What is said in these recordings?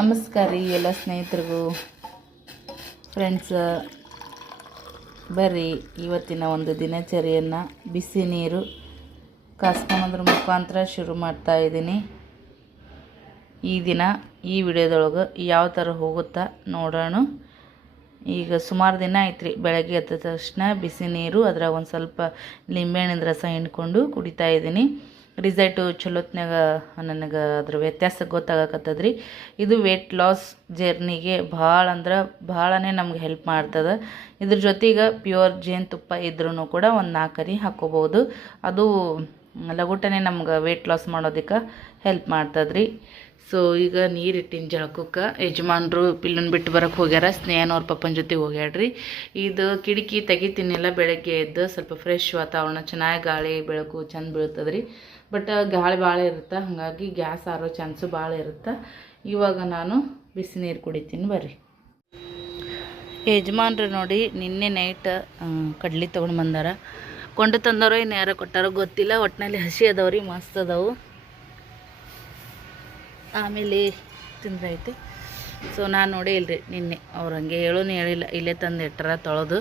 ನಮಸ್ಕಾರ ರೀ ಎಲ್ಲ ಸ್ನೇಹಿತರಿಗೂ ಫ್ರೆಂಡ್ಸ್. ಬರ್ರಿ ಇವತ್ತಿನ ಒಂದು ದಿನಚರಿಯನ್ನು ಬಿಸಿ ನೀರು ಕಾಸ್ಕೊಳೋದ್ರ ಮುಖಾಂತರ ಶುರು ಮಾಡ್ತಾ ಇದ್ದೀನಿ. ಈ ದಿನ ಈ ವಿಡಿಯೋದೊಳಗೆ ಯಾವ ಥರ ಹೋಗುತ್ತಾ ನೋಡೋಣ. ಈಗ ಸುಮಾರು ದಿನ ಆಯ್ತು ರೀ, ಬೆಳಗ್ಗೆ ಎದ್ದ ತಕ್ಷಣ ಬಿಸಿ ನೀರು ಅದ್ರಾಗ ಒಂದು ಸ್ವಲ್ಪ ಲಿಂಬೆಹಣ್ಣಿನ ರಸ ಹಿಂಡ್ಕೊಂಡು ಕುಡಿತಾ ಇದ್ದೀನಿ. ರಿಸಲ್ಟು ಚಲೋತ್ನಾಗ ನನಗೆ ಅದ್ರ ವ್ಯತ್ಯಾಸ ಗೊತ್ತಾಗಕತ್ತದ್ರಿ. ಇದು ವೆಯ್ಟ್ ಲಾಸ್ ಜರ್ನಿಗೆ ಭಾಳ ಅಂದ್ರೆ ಭಾಳನೇ ನಮ್ಗೆ ಹೆಲ್ಪ್ ಮಾಡ್ತದೆ. ಇದ್ರ ಜೊತೆಗೆ ಪ್ಯೂರ್ ಜೇನುತುಪ್ಪ ಇದ್ರೂ ಕೂಡ ಒಂದು 4 ಕರಿ ಹಾಕ್ಕೋಬೋದು. ಅದು ಲಗುಟನೆ ನಮ್ಗೆ ವೆಯ್ಟ್ ಲಾಸ್ ಮಾಡೋದಕ್ಕೆ ಹೆಲ್ಪ್ ಮಾಡ್ತದ್ರಿ. ಸೊ ಈಗ ನೀರಿಟ್ಟಿನ ಜಳಕಕ್ಕೆ ಯಜಮಾನ್ರು ಪಿಲ್ಲನ್ ಬಿಟ್ಟು ಬರೋಕ್ಕೆ ಹೋಗ್ಯಾರ. ಸ್ನೇಹನವ್ರ ಪಪ್ಪನ ಜೊತೆ ಹೋಗ್ಯಾಡ್ರಿ. ಇದು ಕಿಟಕಿ ತೆಗಿತೀನಿಲ್ಲ ಬೆಳಗ್ಗೆ ಎದ್ದು ಸ್ವಲ್ಪ ಫ್ರೆಶ್ ವಾತಾವರಣ, ಚೆನ್ನಾಗಿ ಗಾಳಿ ಬೆಳಕು ಚಂದ ಬೀಳ್ತದ್ರಿ. ಬಟ್ ಗಾಳಿ ಭಾಳ ಇರುತ್ತೆ, ಹಾಗಾಗಿ ಗ್ಯಾಸ್ ಆರೋ ಚಾನ್ಸು ಭಾಳ ಇರುತ್ತೆ. ಇವಾಗ ನಾನು ಬಿಸಿ ನೀರು ಕುಡಿತೀನಿ ಬರ್ರಿ. ಯಜಮಾನ್ರು ನೋಡಿ ನಿನ್ನೆ ನೈಟ್ ಕಡ್ಲಿ ತೊಗೊಂಡು ಬಂದಾರ. ಕೊಂಡು ತಂದವರು ಇನ್ನು ಯಾರೋ ಕೊಟ್ಟಾರೋ ಗೊತ್ತಿಲ್ಲ. ಒಟ್ಟಿನಲ್ಲಿ ಹಸಿ ಅದಾವ್ರಿ, ಮಸ್ತ್ ಅದಾವು. ಆಮೇಲೆ ತಿಂದ್ರೈತಿ. ಸೊ ನಾನು ನೋಡಿ ಇಲ್ರಿ ನಿನ್ನೆ ಅವ್ರು ಹಂಗೆ ಹೇಳೂ ಹೇಳಿಲ್ಲ, ಇಲ್ಲೇ ತಂದು ಇಟ್ಟರ ತೊಳೆದು.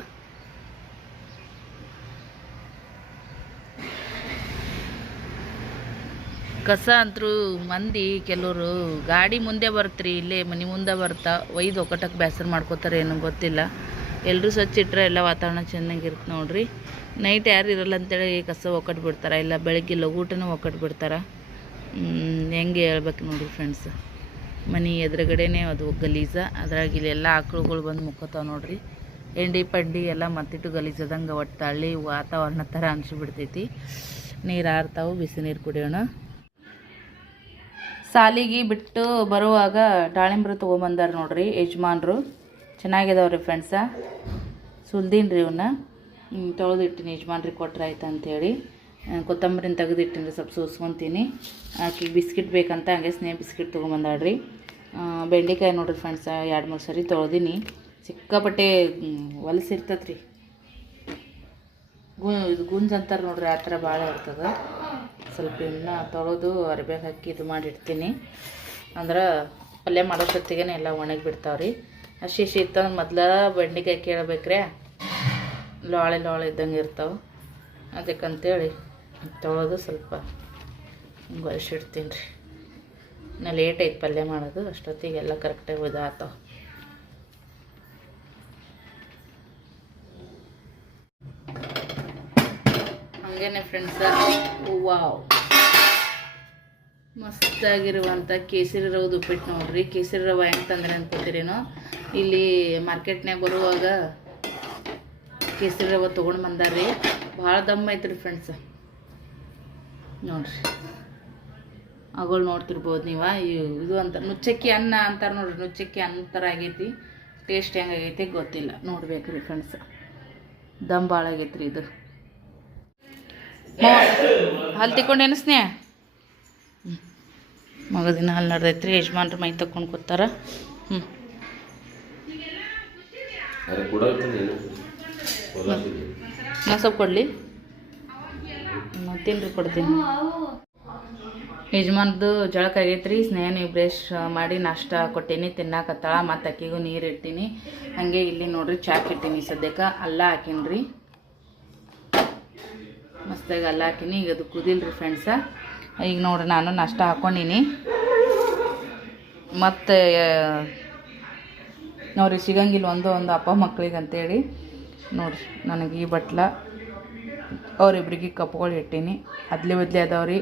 ಕಸ ಅಂತರೂ ಮಂದಿ ಕೆಲವರು ಗಾಡಿ ಮುಂದೆ ಬರ್ತ್ರಿ, ಇಲ್ಲೇ ಮನೆ ಮುಂದೆ ಬರ್ತಾ ಒಯ್ದು ಒಕ್ಕಟಕ್ಕೆ ಬೇಸರ ಮಾಡ್ಕೋತಾರೆ, ಏನೋ ಗೊತ್ತಿಲ್ಲ. ಎಲ್ಲರೂ ಸ್ವಚ್ಛ ಇಟ್ಟರೆ ಎಲ್ಲ ವಾತಾವರಣ ಚೆನ್ನಾಗಿರುತ್ತೆ ನೋಡ್ರಿ. ನೈಟ್ ಯಾರು ಇರಲ್ಲ ಅಂತೇಳಿ ಕಸ ಒಕ್ಕಟ್ಟು ಬಿಡ್ತಾರೆ, ಇಲ್ಲ ಬೆಳಗ್ಗೆ ಲಗೂಟನೂ ಒಕ್ಕಟ್ಟು ಬಿಡ್ತಾರೆ. ಹೆಂಗೆ ಹೇಳ್ಬೇಕು ನೋಡಿ ಫ್ರೆಂಡ್ಸ್, ಮನೆ ಎದುರುಗಡೆನೇ ಅದು ಗಲೀಜ. ಅದ್ರಾಗ ಇಲ್ಲೆಲ್ಲ ಆಕಳುಗಳು ಬಂದು ಮುಕ್ಕೋತಾವೆ ನೋಡ್ರಿ. ಎಂಡಿ ಪಂಡಿ ಎಲ್ಲ ಮತ್ತಿಟ್ಟು ಗಲೀಜದಂಗೆ ಒಟ್ಟು ಹಳ್ಳಿ ವಾತಾವರಣ ಥರ ಅನಿಸ್ಬಿಡ್ತೈತಿ. ನೀರು ಆರ್ತಾವು, ಬಿಸಿ ನೀರು ಕುಡಿಯೋಣ. ಸಾಲಿಗೆ ಬಿಟ್ಟು ಬರುವಾಗ ದಾಳಿಂಬ್ರ ತೊಗೊಂಬಂದಾರ ನೋಡ್ರಿ ಯಜಮಾನ್ರು. ಚೆನ್ನಾಗಿದಾವ್ರಿ ಫ್ರೆಂಡ್ಸ. ಸುಲ್ದೀನಿ ರೀ ಇವನ್ನ ತೊಳೆದಿಟ್ಟಿನಿ, ಯಜಮಾನ್ರಿಗೆ ಕೊಟ್ರೆ ಆಯ್ತು ಅಂಥೇಳಿ. ಕೊತ್ತಂಬರಿನ ತೆಗೆದಿಟ್ಟಿನಿ, ಸ್ವಲ್ಪ ಸೋಸ್ಕೊತೀನಿ. ಆಕೆಗೆ ಬಿಸ್ಕಿಟ್ ಬೇಕಂತ ಹಂಗೆ ಸ್ನೇಹ ಬಿಸ್ಕಿಟ್ ತೊಗೊಂಬಂದಾಳ್ರಿ. ಬೆಂಡೆಕಾಯಿ ನೋಡ್ರಿ ಫ್ರೆಂಡ್ಸ 2-3 ಸರಿ ತೊಳೆದೀನಿ. ಸಿಕ್ಕಾಪಟ್ಟೆ ಹೊಲಸಿರ್ತದೆ ರೀ, ಇದು ಗುಂಜ್ ಅಂತಾರೆ ನೋಡ್ರಿ, ಆ ಥರ ಭಾಳ ಇರ್ತದೆ. ಸ್ವಲ್ಪ ಇನ್ನೂ ತೊಳೆದು ಅರಿಬೇಗ ಹಾಕಿ ಇದು ಮಾಡಿಡ್ತೀನಿ. ಅಂದ್ರೆ ಪಲ್ಯ ಮಾಡೋಷ್ಟೊತ್ತಿಗೆ ಎಲ್ಲ ಒಣಗಿ ಬಿಡ್ತಾವ್ರಿ. ಹಸಿ ಇತ್ತಂದ್ರೆ ಮೊದಲ ಬೆಂಡೆಕಾಯಿ ಕೇಳಬೇಕ್ರೆ ಲಾಳೆ ಇದ್ದಂಗೆ ಇರ್ತಾವೆ. ಅದಕ್ಕಂತೇಳಿ ತೊಳೆದು ಸ್ವಲ್ಪ ಹಿಂಗೆ ಒರೆಸಿಡ್ತೀನಿ ರೀ. ನಾ ಲೇಟ್ ಐತೆ ಪಲ್ಯ ಮಾಡೋದು, ಅಷ್ಟೊತ್ತಿಗೆಲ್ಲ ಕರೆಕ್ಟಾಗಿ ಇದಾಗ್ತಾವೆ. ಹಾಗೇನೆ ಫ್ರೆಂಡ್ಸ, ವಾವ್ ಮಸ್ತಾಗಿರುವಂಥ ಕೇಸರಿ ರವದ ಉಪ್ಪಿಟ್ಟು ನೋಡ್ರಿ. ಕೇಸರಿ ರವೆ ಹೆಂಗೆ ತಂದ್ರೆ ಅನ್ಕೋತೀರೇನೋ, ಇಲ್ಲಿ ಮಾರ್ಕೆಟ್ನಾಗ ಬರುವಾಗ ಕೇಸರಿ ರವೆ ತೊಗೊಂಡು ಬಂದಾರ್ರಿ. ಭಾಳ ದಮ್ಮ ಐತ್ರಿ ಫ್ರೆಂಡ್ಸ ನೋಡ್ರಿ. ಅಗಳು ನೋಡ್ತಿರ್ಬೋದು ನೀವು. ಇದು ಅಂತ ನುಚ್ಚಕ್ಕಿ ಅನ್ನ ಅಂತಾರೆ ನೋಡ್ರಿ, ನುಚ್ಚಕ್ಕಿ ಅನ್ನ ಥರ ಆಗೈತಿ. ಟೇಸ್ಟ್ ಹೆಂಗಾಗೈತಿ ಗೊತ್ತಿಲ್ಲ, ನೋಡ್ಬೇಕ್ರಿ ಫ್ರೆಂಡ್ಸ. ದಮ್ ಭಾಳ ಆಗೈತ್ರಿ ಇದು. ಹಾಲು ತಿಕ್ಕೊಂಡೇನು ಸ್ನೇಹ? ಮಗದಿನ ಹಾಲು ನಡೆದೈತ್ರಿ. ಯಜಮಾನ್ರು ಮೈ ತಕ್ಕೊಂಡು ಕೂತಾರ. ನಾ ಸ್ವಲ್ಪ ಕೊಡಲಿ, ತಿನ್ರಿ ಕೊಡ್ತೀನಿ. ಯಜಮಾನ್ದು ಜಳಕ ಆಗೈತ್ರಿ. ಸ್ನೇಹನು ಬ್ರಷ್ ಮಾಡಿ ನಾಷ್ಟ ಕೊಟ್ಟೀನಿ, ತಿನ್ನಾಕತ್ತಾಳ. ಮತ್ತು ಅಕ್ಕಿಗೂ ನೀರು ಇಟ್ಟಿನಿ. ಹಾಗೆ ಇಲ್ಲಿ ನೋಡ್ರಿ ಚಾಕ್ ಇಟ್ಟೀನಿ. ಸದ್ಯಕ್ಕೆ ಅಲ್ಲ ಹಾಕೀನಿ, ಮಸ್ತಾಗಿ ಅಲ್ಲ ಹಾಕೀನಿ. ಈಗ ಅದು ಕುದಿಲ್ರಿ ಫ್ರೆಂಡ್ಸ. ಈಗ ನೋಡ್ರಿ ನಾನು ನಾಷ್ಟ ಹಾಕ್ಕೊಂಡೀನಿ. ಮತ್ತು ನೋಡ್ರಿ ಸಿಗಂಗಿಲ್ಲ ಒಂದು ಅಪ್ಪ ಮಕ್ಳಿಗೆ ಅಂತೇಳಿ ನೋಡ್ರಿ ನನಗೆ ಈ ಬಟ್ಲ ಅವರಿಬ್ರಿಗೆ ಕಪ್ಗಳು ಇಟ್ಟೀನಿ. ಅದ್ಲಿ ಬದ್ಲಿ ಅದಾವ್ರಿ.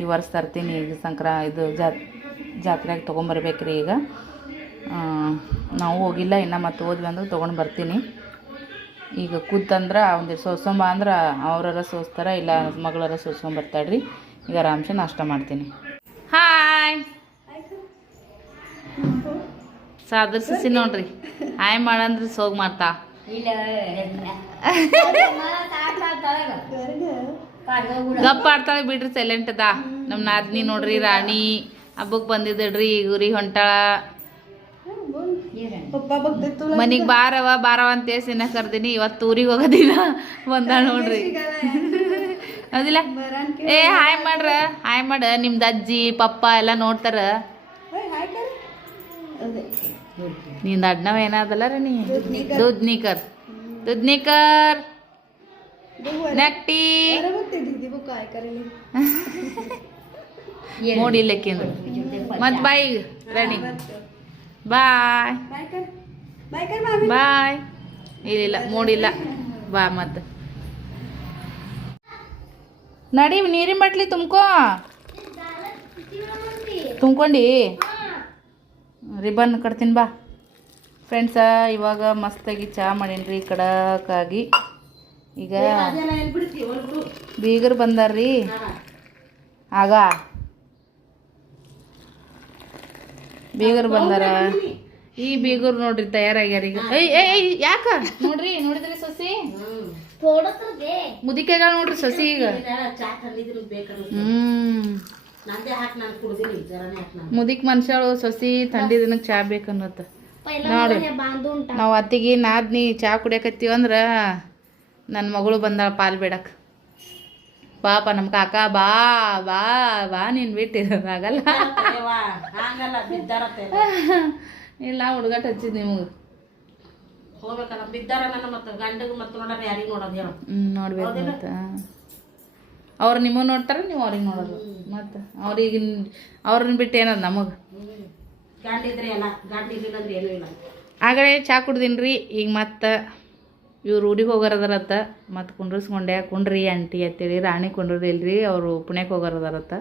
ಈ ವರ್ಷ ತರ್ತೀನಿ. ಈಗ ಇದು ಜಾತ್ರೆಗೆ ತೊಗೊಂಬರ್ಬೇಕ್ರಿ. ಈಗ ನಾವು ಹೋಗಿಲ್ಲ ಇನ್ನು, ಮತ್ತೆ ಹೋದ್ವಿ ಅಂದ್ರೆ ತೊಗೊಂಡು ಬರ್ತೀನಿ. ಈಗ ಕೂತಂದ್ರೆ ಒಂದಿಷ್ಟು ಸೋಸೊಂಬ ಅಂದ್ರೆ ಅವ್ರರ ಸೋಸ್ತಾರ, ಇಲ್ಲ ಮಗಳರ ಸೋಸ್ಕೊಂಬರ್ತಾಳ್ರಿ. ಈಗ ಆರಾಮ್ಸೆ ನಾಷ್ಟ ಮಾಡ್ತೀನಿ. ಹಾಯ್ ಸಾದ್ರ ಸಸಿ ನೋಡ್ರಿ, ಹಾಯ್ ಮಾಡಂದ್ರೆ ಸೋಗ್ ಮಾಡ್ತಾ. ಗಪ್ಪ ಆಡ್ತಾಳೆ ಬಿಡ್ರಿ, ಸೈಲೆಂಟ್ ಅದ. ನಮ್ಮ ನಾದ್ನಿ ನೋಡ್ರಿ ರಾಣಿ ಹಬ್ಬಕ್ಕೆ ಬಂದಿದ್ದಳ್ರಿ. ಊರಿಗೆ ಹೊಂಟಾಳ. ಮನಿಗೆ ಬಾರವ ಅಂತೇಳಿ ಸಿನ್ನ ಕರ್ದೀನಿ. ಇವತ್ತು ಊರಿಗೆ ಹೋಗೋದಿನ ಬಂದಾಳ ನೋಡ್ರಿ. ಹೌದಿಲ್ಲ? ಹಾಯ್ ಮಾಡ. ನಿಮ್ದು ಅಜ್ಜಿ ಪಪ್ಪ ಎಲ್ಲ ನೋಡ್ತಾರ. ನಿಂದ ಅಡ್ನವ ಏನಾದಲ್ಲ ರೀ ನೀ ದುದ್ನಿಕರ್ ದುದ್ನಿಕರ್ ನಟ್ಟಿ ನೋಡಿಲ್ಲಕ್ಕಿಂದ ಮತ್ ಬಾಯ್ ರನ್ನಿಂಗ್ ಬಾಯ್ ಬಾಯ್ ಇಲ್ಲ ಮೂಡಿಲ್ಲ ಬಾ ಮತ್ತ ನಡಿ ನೀರಿನ ಬಾಟ್ಲಿ ತುಂಬ್ಕೊಂಡಿ ರಿಬನ್ ಕಟ್ತೀನಿ ಬಾ ಫ್ರೆಂಡ್ಸ. ಇವಾಗ ಮಸ್ತಾಗಿ ಚಹಾ ಮಾಡೀನಿ ಕಡಕ್ಕಾಗಿ. ಈಗ ಬೀಗರು ಬಂದಾರ್ರಿ. ಆಗ ಬೀಗರು ಬಂದಾರ. ಈ ಬೀಗರು ನೋಡ್ರಿ ತಯಾರಾಗ್ಯಾರ ಈಗ. ಯಾಕ ನೋಡ್ರಿ ನೋಡಿದ್ರಿ ಸೊಸಿ ಮುದಿಕೆಗಳ ನೋಡ್ರಿ ಸೊಸಿ ಈಗ. ಮುದಿಕ್ ಮನುಷ್ಯಳು ಸೊಸಿ ಥಂಡಿ ದಿನಕ್ಕೆ ಚಾ ಬೇಕನ್ನತ್ತ ನೋಡ್ರಿ. ನಾವು ಅತ್ತಿಗೆ ನಾದ್ನಿ ಚಾ ಕುಡಿಯಕತ್ತೀವಿ ಅಂದ್ರ ನನ್ನ ಮಗಳು ಬಂದಾಳ ಪಾಲ್ ಬೇಡಕ್. ಪಾಪ ನಮ್ಮ ಕಾಕ ಬಾ ಬಾ ಬಾ ನೀನ್ ಬಿಟ್ಟಿರೋದಾಗಲ್ಲ. ಇಲ್ಲ ಹುಡುಗಾಟ ಹಚ್ಚಿದ್ ನಿಮಗೆ ಹೋಗ್ಬೇಕಲ್ಲ ಬಿದ್ದಾರ ನನ್ನ ಮತ್ತೆ ಗಂಡಗ ಮತ್ತೆ ನೋಡ್ರಿ ಯಾರಿಗೆ ನೋಡೋದು ಹೇಳು. ನೋಡ್ಬೇಕು ಮತ್ತೆ ಅವ್ರು ನಿಮಗೆ ನೋಡ್ತಾರ ನೀವು ಅವ್ರಿಗೆ ನೋಡೋದು ಮತ್ತೆ ಅವ್ರಿಗೆ ಅವ್ರನ್ನ ಬಿಟ್ಟು ಏನದ ನಮಗೆ ಗಂಡ ಇದ್ರೆ ಎಲ್ಲ ಗಂಡ ಇರ್ಲಿಲ್ಲ ಅಂದ್ರೆ ಏನೂ ಇಲ್ಲ. ಆಗಲೇ ಚಾ ಕುಡ್ದೀನಿ. ಈಗ ಮತ್ತೆ ಇವ್ರು ಊರಿಗೆ ಹೋಗೋರದಾರತ್ತ ಮತ್ತು ಕುಂಡ್ರಿಸ್ಕೊಂಡೆ ಕುಂಡ್ರಿ ಆಂಟಿ ಅಂತೇಳಿ ರಾಣಿ ಕುಂಡ್ರಿ ಇಲ್ರಿ ಅವರು ಪುಣ್ಯಕ್ಕೆ ಹೋಗೋರದಾರತ್ತ.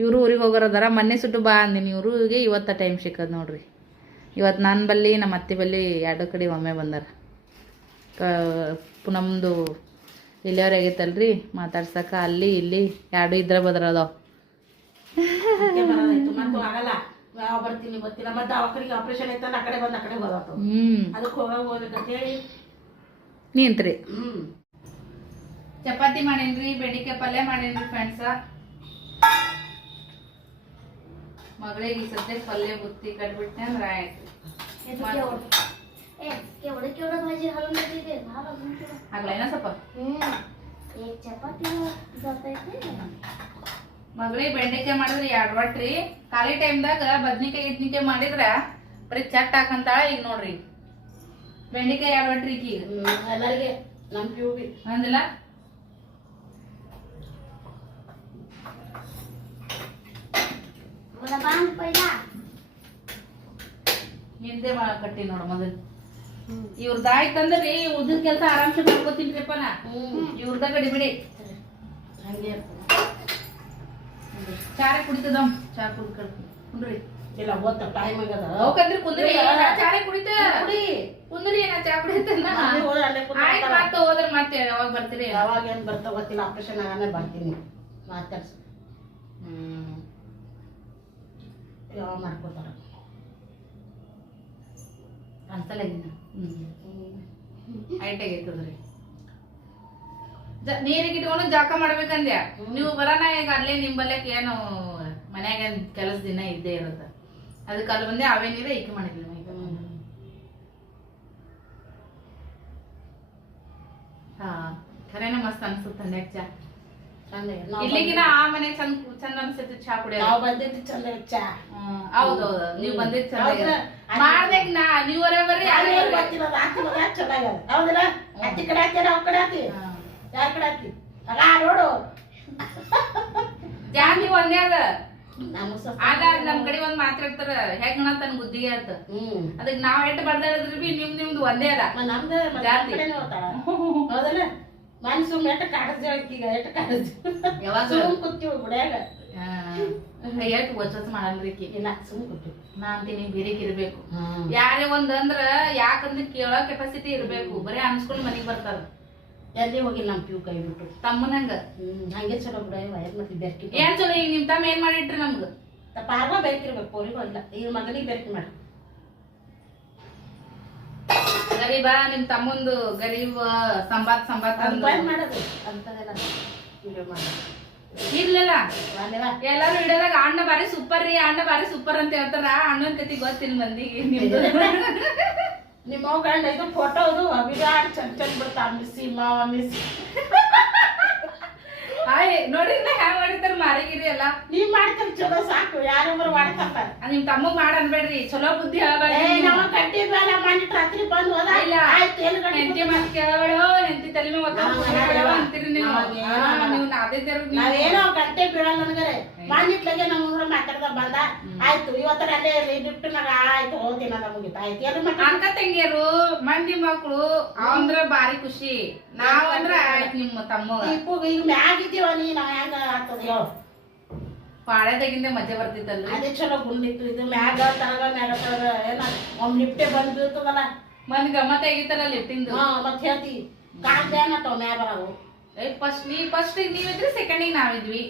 ಇವರು ಊರಿಗೆ ಹೋಗೋರದಾರ. ಮೊನ್ನೆ ಸುಟ್ಟು ಬಾ ಅಂದಿನಿ ಇವ್ರಿಗೆ. ಇವತ್ತು ಟೈಮ್ ಸಿಕ್ಕದ ನೋಡ್ರಿ. ಇವತ್ತು ನನ್ನ ಬಲ್ಲಿ ನಮ್ಮ ಅತ್ತೆ ಬಲ್ಲಿ ಎರಡು ಕಡೆ ಒಮ್ಮೆ ಬಂದಾರ. ನಮ್ಮದು ಇಲ್ಲಿಯವ್ರು ಆಗೈತಲ್ರಿ ಮಾತಾಡ್ಸಕ ಅಲ್ಲಿ ಇಲ್ಲಿ ಎರಡು ಇದ್ರೆ ಬದ್ರ ಅದಾವ. ಆಗಲ್ಲ ಯಾವ ಬರ್ತೀನಿ ಗೊತ್ತಿಲ್ಲ ಮತ್ತೆ ಅವಕರಿಗೆ ಆಪರೇಷನ್ ಐತಲ್ಲ ಆ ಕಡೆ ಬಂದು ಆ ಕಡೆ ಹೋದಾತ. ಅದಕ್ಕೆ ಹೋಗ್ಬೇಕಂತ ಹೇಳಿ ನಿಂತ್ರಿ. ಚಪಾತಿ ಮಾಡೇನ್ರಿ, ಬೆಂಡಿಕಾಯಿ ಪಲ್ಯ ಮಾಡೇನ್ರಿ ಫ್ರೆಂಡ್ಸ. ಮಗಳಿಗೆ ಈ ಸದ್ಯ ಪಲ್ಯ ಬುತ್ತಿ ಕಟ್ಬಿಟ್ಟೆ ಅಂದ್ರೆ ಆಯ್ತು. ಆಗ್ಲೇನ ಸ್ವಲ್ಪ ಮಗಳಿಗೆ ಬೆಂಡೆಕಾಯಿ ಮಾಡಿದ್ರೆ 2 ಒಟ್ರಿ. ಖಾಲಿ ಟೈಮ್ದಾಗ ಬದ್ನಿಕಾಯಿ ಗಿದ್ನಿಕಾಯಿ ಮಾಡಿದ್ರ ಬರೀ ಚಟ್ ಹಾಕಂತಾಳ. ಈಗ ನೋಡ್ರಿ ಬೆಂಡೆಕಾಯಿ 2 ಒಟ್ರಿ ಈಗ ಎಲ್ಲರಿಗೆ ನಮ್ಮ ಪ್ಯೂ ಬಿ ಅಂದಿಲ್ಲ. ನಿಂದೆ ಕಟ್ಟಿ ನೋಡ ಮೊದಲು ಇವ್ರದ್ದು ಆಯ್ತಂದ್ರಿ ಉದ್ದಿನ ಕೆಲಸ ಆರಾಮ್ಸೆ ಮಾಡ್ಕೋತೀನಿಪ್ಪ ನಾ. ಇವ್ರದ ಗಡಿ ಬಿಡಿ ಹಂಗೆ ಚಾರೆ ಕುಡಿತದ ಚಾ ಕುಂದ್ರಿ ಇಲ್ಲ ಓದ್ತ ಟೈಮ್ ಆಗದ ಹೋಗಂದ್ರಿ ಕುಂದ್ರಿ ಚಾರೆ ಕುಡಿತ ಕುಂದ್ರಿ ನಾ ಚಾ ಕುಡಿತೇನ. ಆಯ್ತು ಮತ್ತೆ ಹೋದ್ರೆ ಮತ್ತೆ ಯಾವಾಗ ಬರ್ತೀರಿ? ಯಾವಾಗ ಏನ್ ಬರ್ತಾ ಗೊತ್ತಿಲ್ಲ. ಆಪರೇಷನ್ ಆಗಾನೆ ಬರ್ತೀನಿ ಮಾತಾಡ್ಸ ಯಾವಾಗ ಮಾಡ್ಕೊತಾರ ಅನ್ಸಲ್ಲ ಹೈಟ್ ಆಗೈತದ್ರಿ. ನೀರಿಗೆ ಇಟ್ಕೊಂಡು ಜಾಕ ಮಾಡ್ಬೇಕಂದ್ಯಾ ನೀವು ಬರೋಣ. ಈಗ ಅಲ್ಲೇ ನಿಂಬಲ್ಲಕ್ಕೆ ಏನು ಮನ್ಯಾಗ ಕೆಲಸ ದಿನ ಇದ್ದೇ ಇರತ್ತ. ಅದಕ್ಕೆ ಅಲ್ಲಿ ಬಂದೆ ಅವೇ ನೀರೇ ಈಕೆ ಮಾಡಿದ್ವಿ. ಹಾ ಖರೇನ ಮಸ್ತ್ ಅನ್ಸುತ್ತ ತಂದ್ಯಾಕ ಚಾ. ಇಲ್ಲಿಗಿನ ಆ ಮನೆ ಚಂದ ಅನ್ಸೈತಿ ಚಾ ಕುಡಿಯೋದು. ನಾವು ಬಂದಿದ್ದು ಚಂದ ಚಾ. ಹೌದೌದು ನೀವು ಬಂದಿದ್ದು ಚಂದ ಮಾಡ್ಬೇಕ. ನೀವರೇ ಬರ್ರಿ ಚೆನ್ನಾಗ ಹೌದಿಲ್ಲ. ಅತ್ತಿ ಕಡೆ ಹಾಕ್ಯಾರ ಅವ್ ಕಡೆ ಹಾಕಿ ಯಾರ ಕಡೆ ಹಾಕಿ ನೋಡು ಜಾನ್ ನೀವು ಒಂದೇ ಅದ ಆಗ ನಮ್ ಕಡೆ ಒಂದ್ ಮಾತಾಡ್ತಾರ ಹೆಂಗ ತನ್ ಬುದ್ಧಿಗೆ ಆತ. ಅದಕ್ ನಾವ್ ಎಟ್ಟು ಬರ್ದಾಡಿದ್ರಿ ಬಿ ನಿಮ್ದು ಒಂದೇ ಅದ. ನಮ್ದು ಹೌದಲ್ಲ ಮನ್ಸು ಎಟ್ಟ ಕಾಡಸ್ ಈಗ ಎಟ್ಟ ಕಾಡಸ್ ಯಾವಾಗ ಕೂತೀವಿ ಗುಡಿಯಾಗ ಎಷ್ಟು ವಚಸ್ ಮಾಡಲ್ರಿ. ಇಲ್ಲ ಸುಮ್ ಕೂತೀವಿ. ನಾ ಅಂತೀನಿ ಬೇರೆಕ್ ಇರ್ಬೇಕು. ಯಾರೇ ಒಂದ್ ಅಂದ್ರ ಯಾಕಂದ್ರೆ ಕೇಳೋ ಕೆಪಾಸಿಟಿ ಇರ್ಬೇಕು. ಬರೀ ಅನ್ಸ್ಕೊಂಡ್ ಮನಿಗ್ ಬರ್ತಾರ. ಎಲ್ಲಿ ಹೋಗಿಲ್ಲ ನಮ್ ಪ್ಯೂ ಕೈ ಬಿಟ್ಟು ತಮ್ಮನಂಗ ಹಂಗೆ ಚಲೋ ಬಿಡ ವಯರ್ ಮತ್ತೆ ಬೆರ್ಕಿ ಏನ್ ಚಲೋ. ಈಗ ನಿಮ್ ತಮ್ಮ ಏನ್ ಮಾಡಿಟ್ರಿ ನಮ್ಗ ಪಾರ್ವ ಬೆರ್ಕಿರ್ಬೇಕು. ಪೋರಿಗೂ ಇಲ್ಲ ಈಗ ಮಗನಿಗೆ ಬೆರ್ಕಿ ಮಾಡಿ ಗರೀಬ ನಿಮ್ ತಮ್ಮಂದು ಗರೀಬ್ ಸಂಬಾತ್ ಮಾಡೋದು ಅಂತದೆಲ್ಲ ವಿಡಿಯೋ ಮಾಡೋದು ಇರ್ಲಿಲ್ಲ. ಎಲ್ಲಾರು ವಿಡಿಯೋದಾಗ ಅಣ್ಣ ಬಾರಿ ಸೂಪರ್ ರೀ ಅಣ್ಣ ಬಾರಿ ಸೂಪರ್ ಅಂತ ಹೇಳ್ತಾರ. ಅಣ್ಣನ ಕತಿ ಗೊತ್ತಿಲ್ಲ ಮಂದಿಗೆ. ನಿಮ್ಮ ಗಂಡ ಇದು ಫೋಟೋ ಇದು ವಿಡಿಯೋ ಚಂದ ಚಂದ ಬಿಡ್ತಾ ಮಿಸ್ಸಿ ಮಾವ ಮಿಸ್ಸಿ ನೋಡ್ರಿ ಹ್ಯಾಂಗ ಮಾಡಿರ್ತಾರ ಮಾರಿಗಿರಿ ಎಲ್ಲ ನೀವ್ ಮಾಡ್ತಾರ ಚಲೋ ಸಾಕು ಯಾರೊಬ್ರು ಮಾಡ್ತಾರ ನಿಮ್ ತಮ್ಮ ಮಾಡ ಅನ್ಬೇಡ್ರಿ ಚಲೋ ಬುದ್ಧಿ ಹೇಳ್ಬೇಡ್ರಿ ನಮ್ಮ ಕಟ್ಟಿ ಬೇಡ ಮಾಡಿಟ್ಟು ರಾತ್ರಿ ಬಂದು ಹೋದ ಆಯ್ತು ಹೆಂಡತಿ ಮಾತು ಕೇಳಬೇಡ ಹೆಂಡತಿ ತಲೆ ಮೇಲೆ ಅಂತೀರಿ ನೀವು ನೀವು ನಾವೇನೋ ಗಂಟೆ ಬೀಳಲ್ಲ ನನಗರೆ ಮಾಡಿಟ್ಲಾಗೆ ನಮ್ಮ ಊರ ಮಾತಾಡ್ದ ಬಂದ ಆಯ್ತು ಇವತ್ತರ ಅಲ್ಲೇ ಲಿಫ್ಟ್ ನಾಗ ಆಯ್ತು ಹೋಗ್ತೀನಿ ಮುಗಿತ ಆಯ್ತು ಏನು ಅಕ್ಕ ತಂಗಿಯರು ಮಂದಿ ಮಕ್ಳು ಅವಂದ್ರ ಬಾರಿ ಖುಷಿ ನಾವಂದ್ರ ಆಯ್ತು ನಿಮ್ಮ ತಮ್ಮ ಈಗ ಮ್ಯಾಗಿದ್ದೀವ ನೀ ನಾವ್ ಹೆಂಗ ಆಗ್ತದ ಹೇಳು ಪಾಳ್ಯದಾಗಿಂದ ಮಜಾ ಬರ್ತಿತ್ತಲ್ರಿ ಅದೇ ಚಲೋ ಗುಂಡಿತ್ತು ಇದು ಮ್ಯಾಗ ತಳಗ ಏನ ಒಮ್ಮೆ ಲಿಫ್ಟೇ ಬಂದ್ ಬೀಳ್ತದಲ್ಲ ಮಂದಿ ಗಮ್ಮತ್ ಆಗಿತ್ತಲ್ಲ ಲಿಫ್ಟಿಂದು ಮತ್ ಹೇಳ್ತಿ ಕಾಲ್ ಬ್ಯಾನ್ ಆತಾವ ಮ್ಯಾಗ ಬರೋವು ಫಸ್ಟ್ ನೀವಿದ್ರಿ ಸೆಕೆಂಡಿಗೆ ನಾವಿದ್ವಿ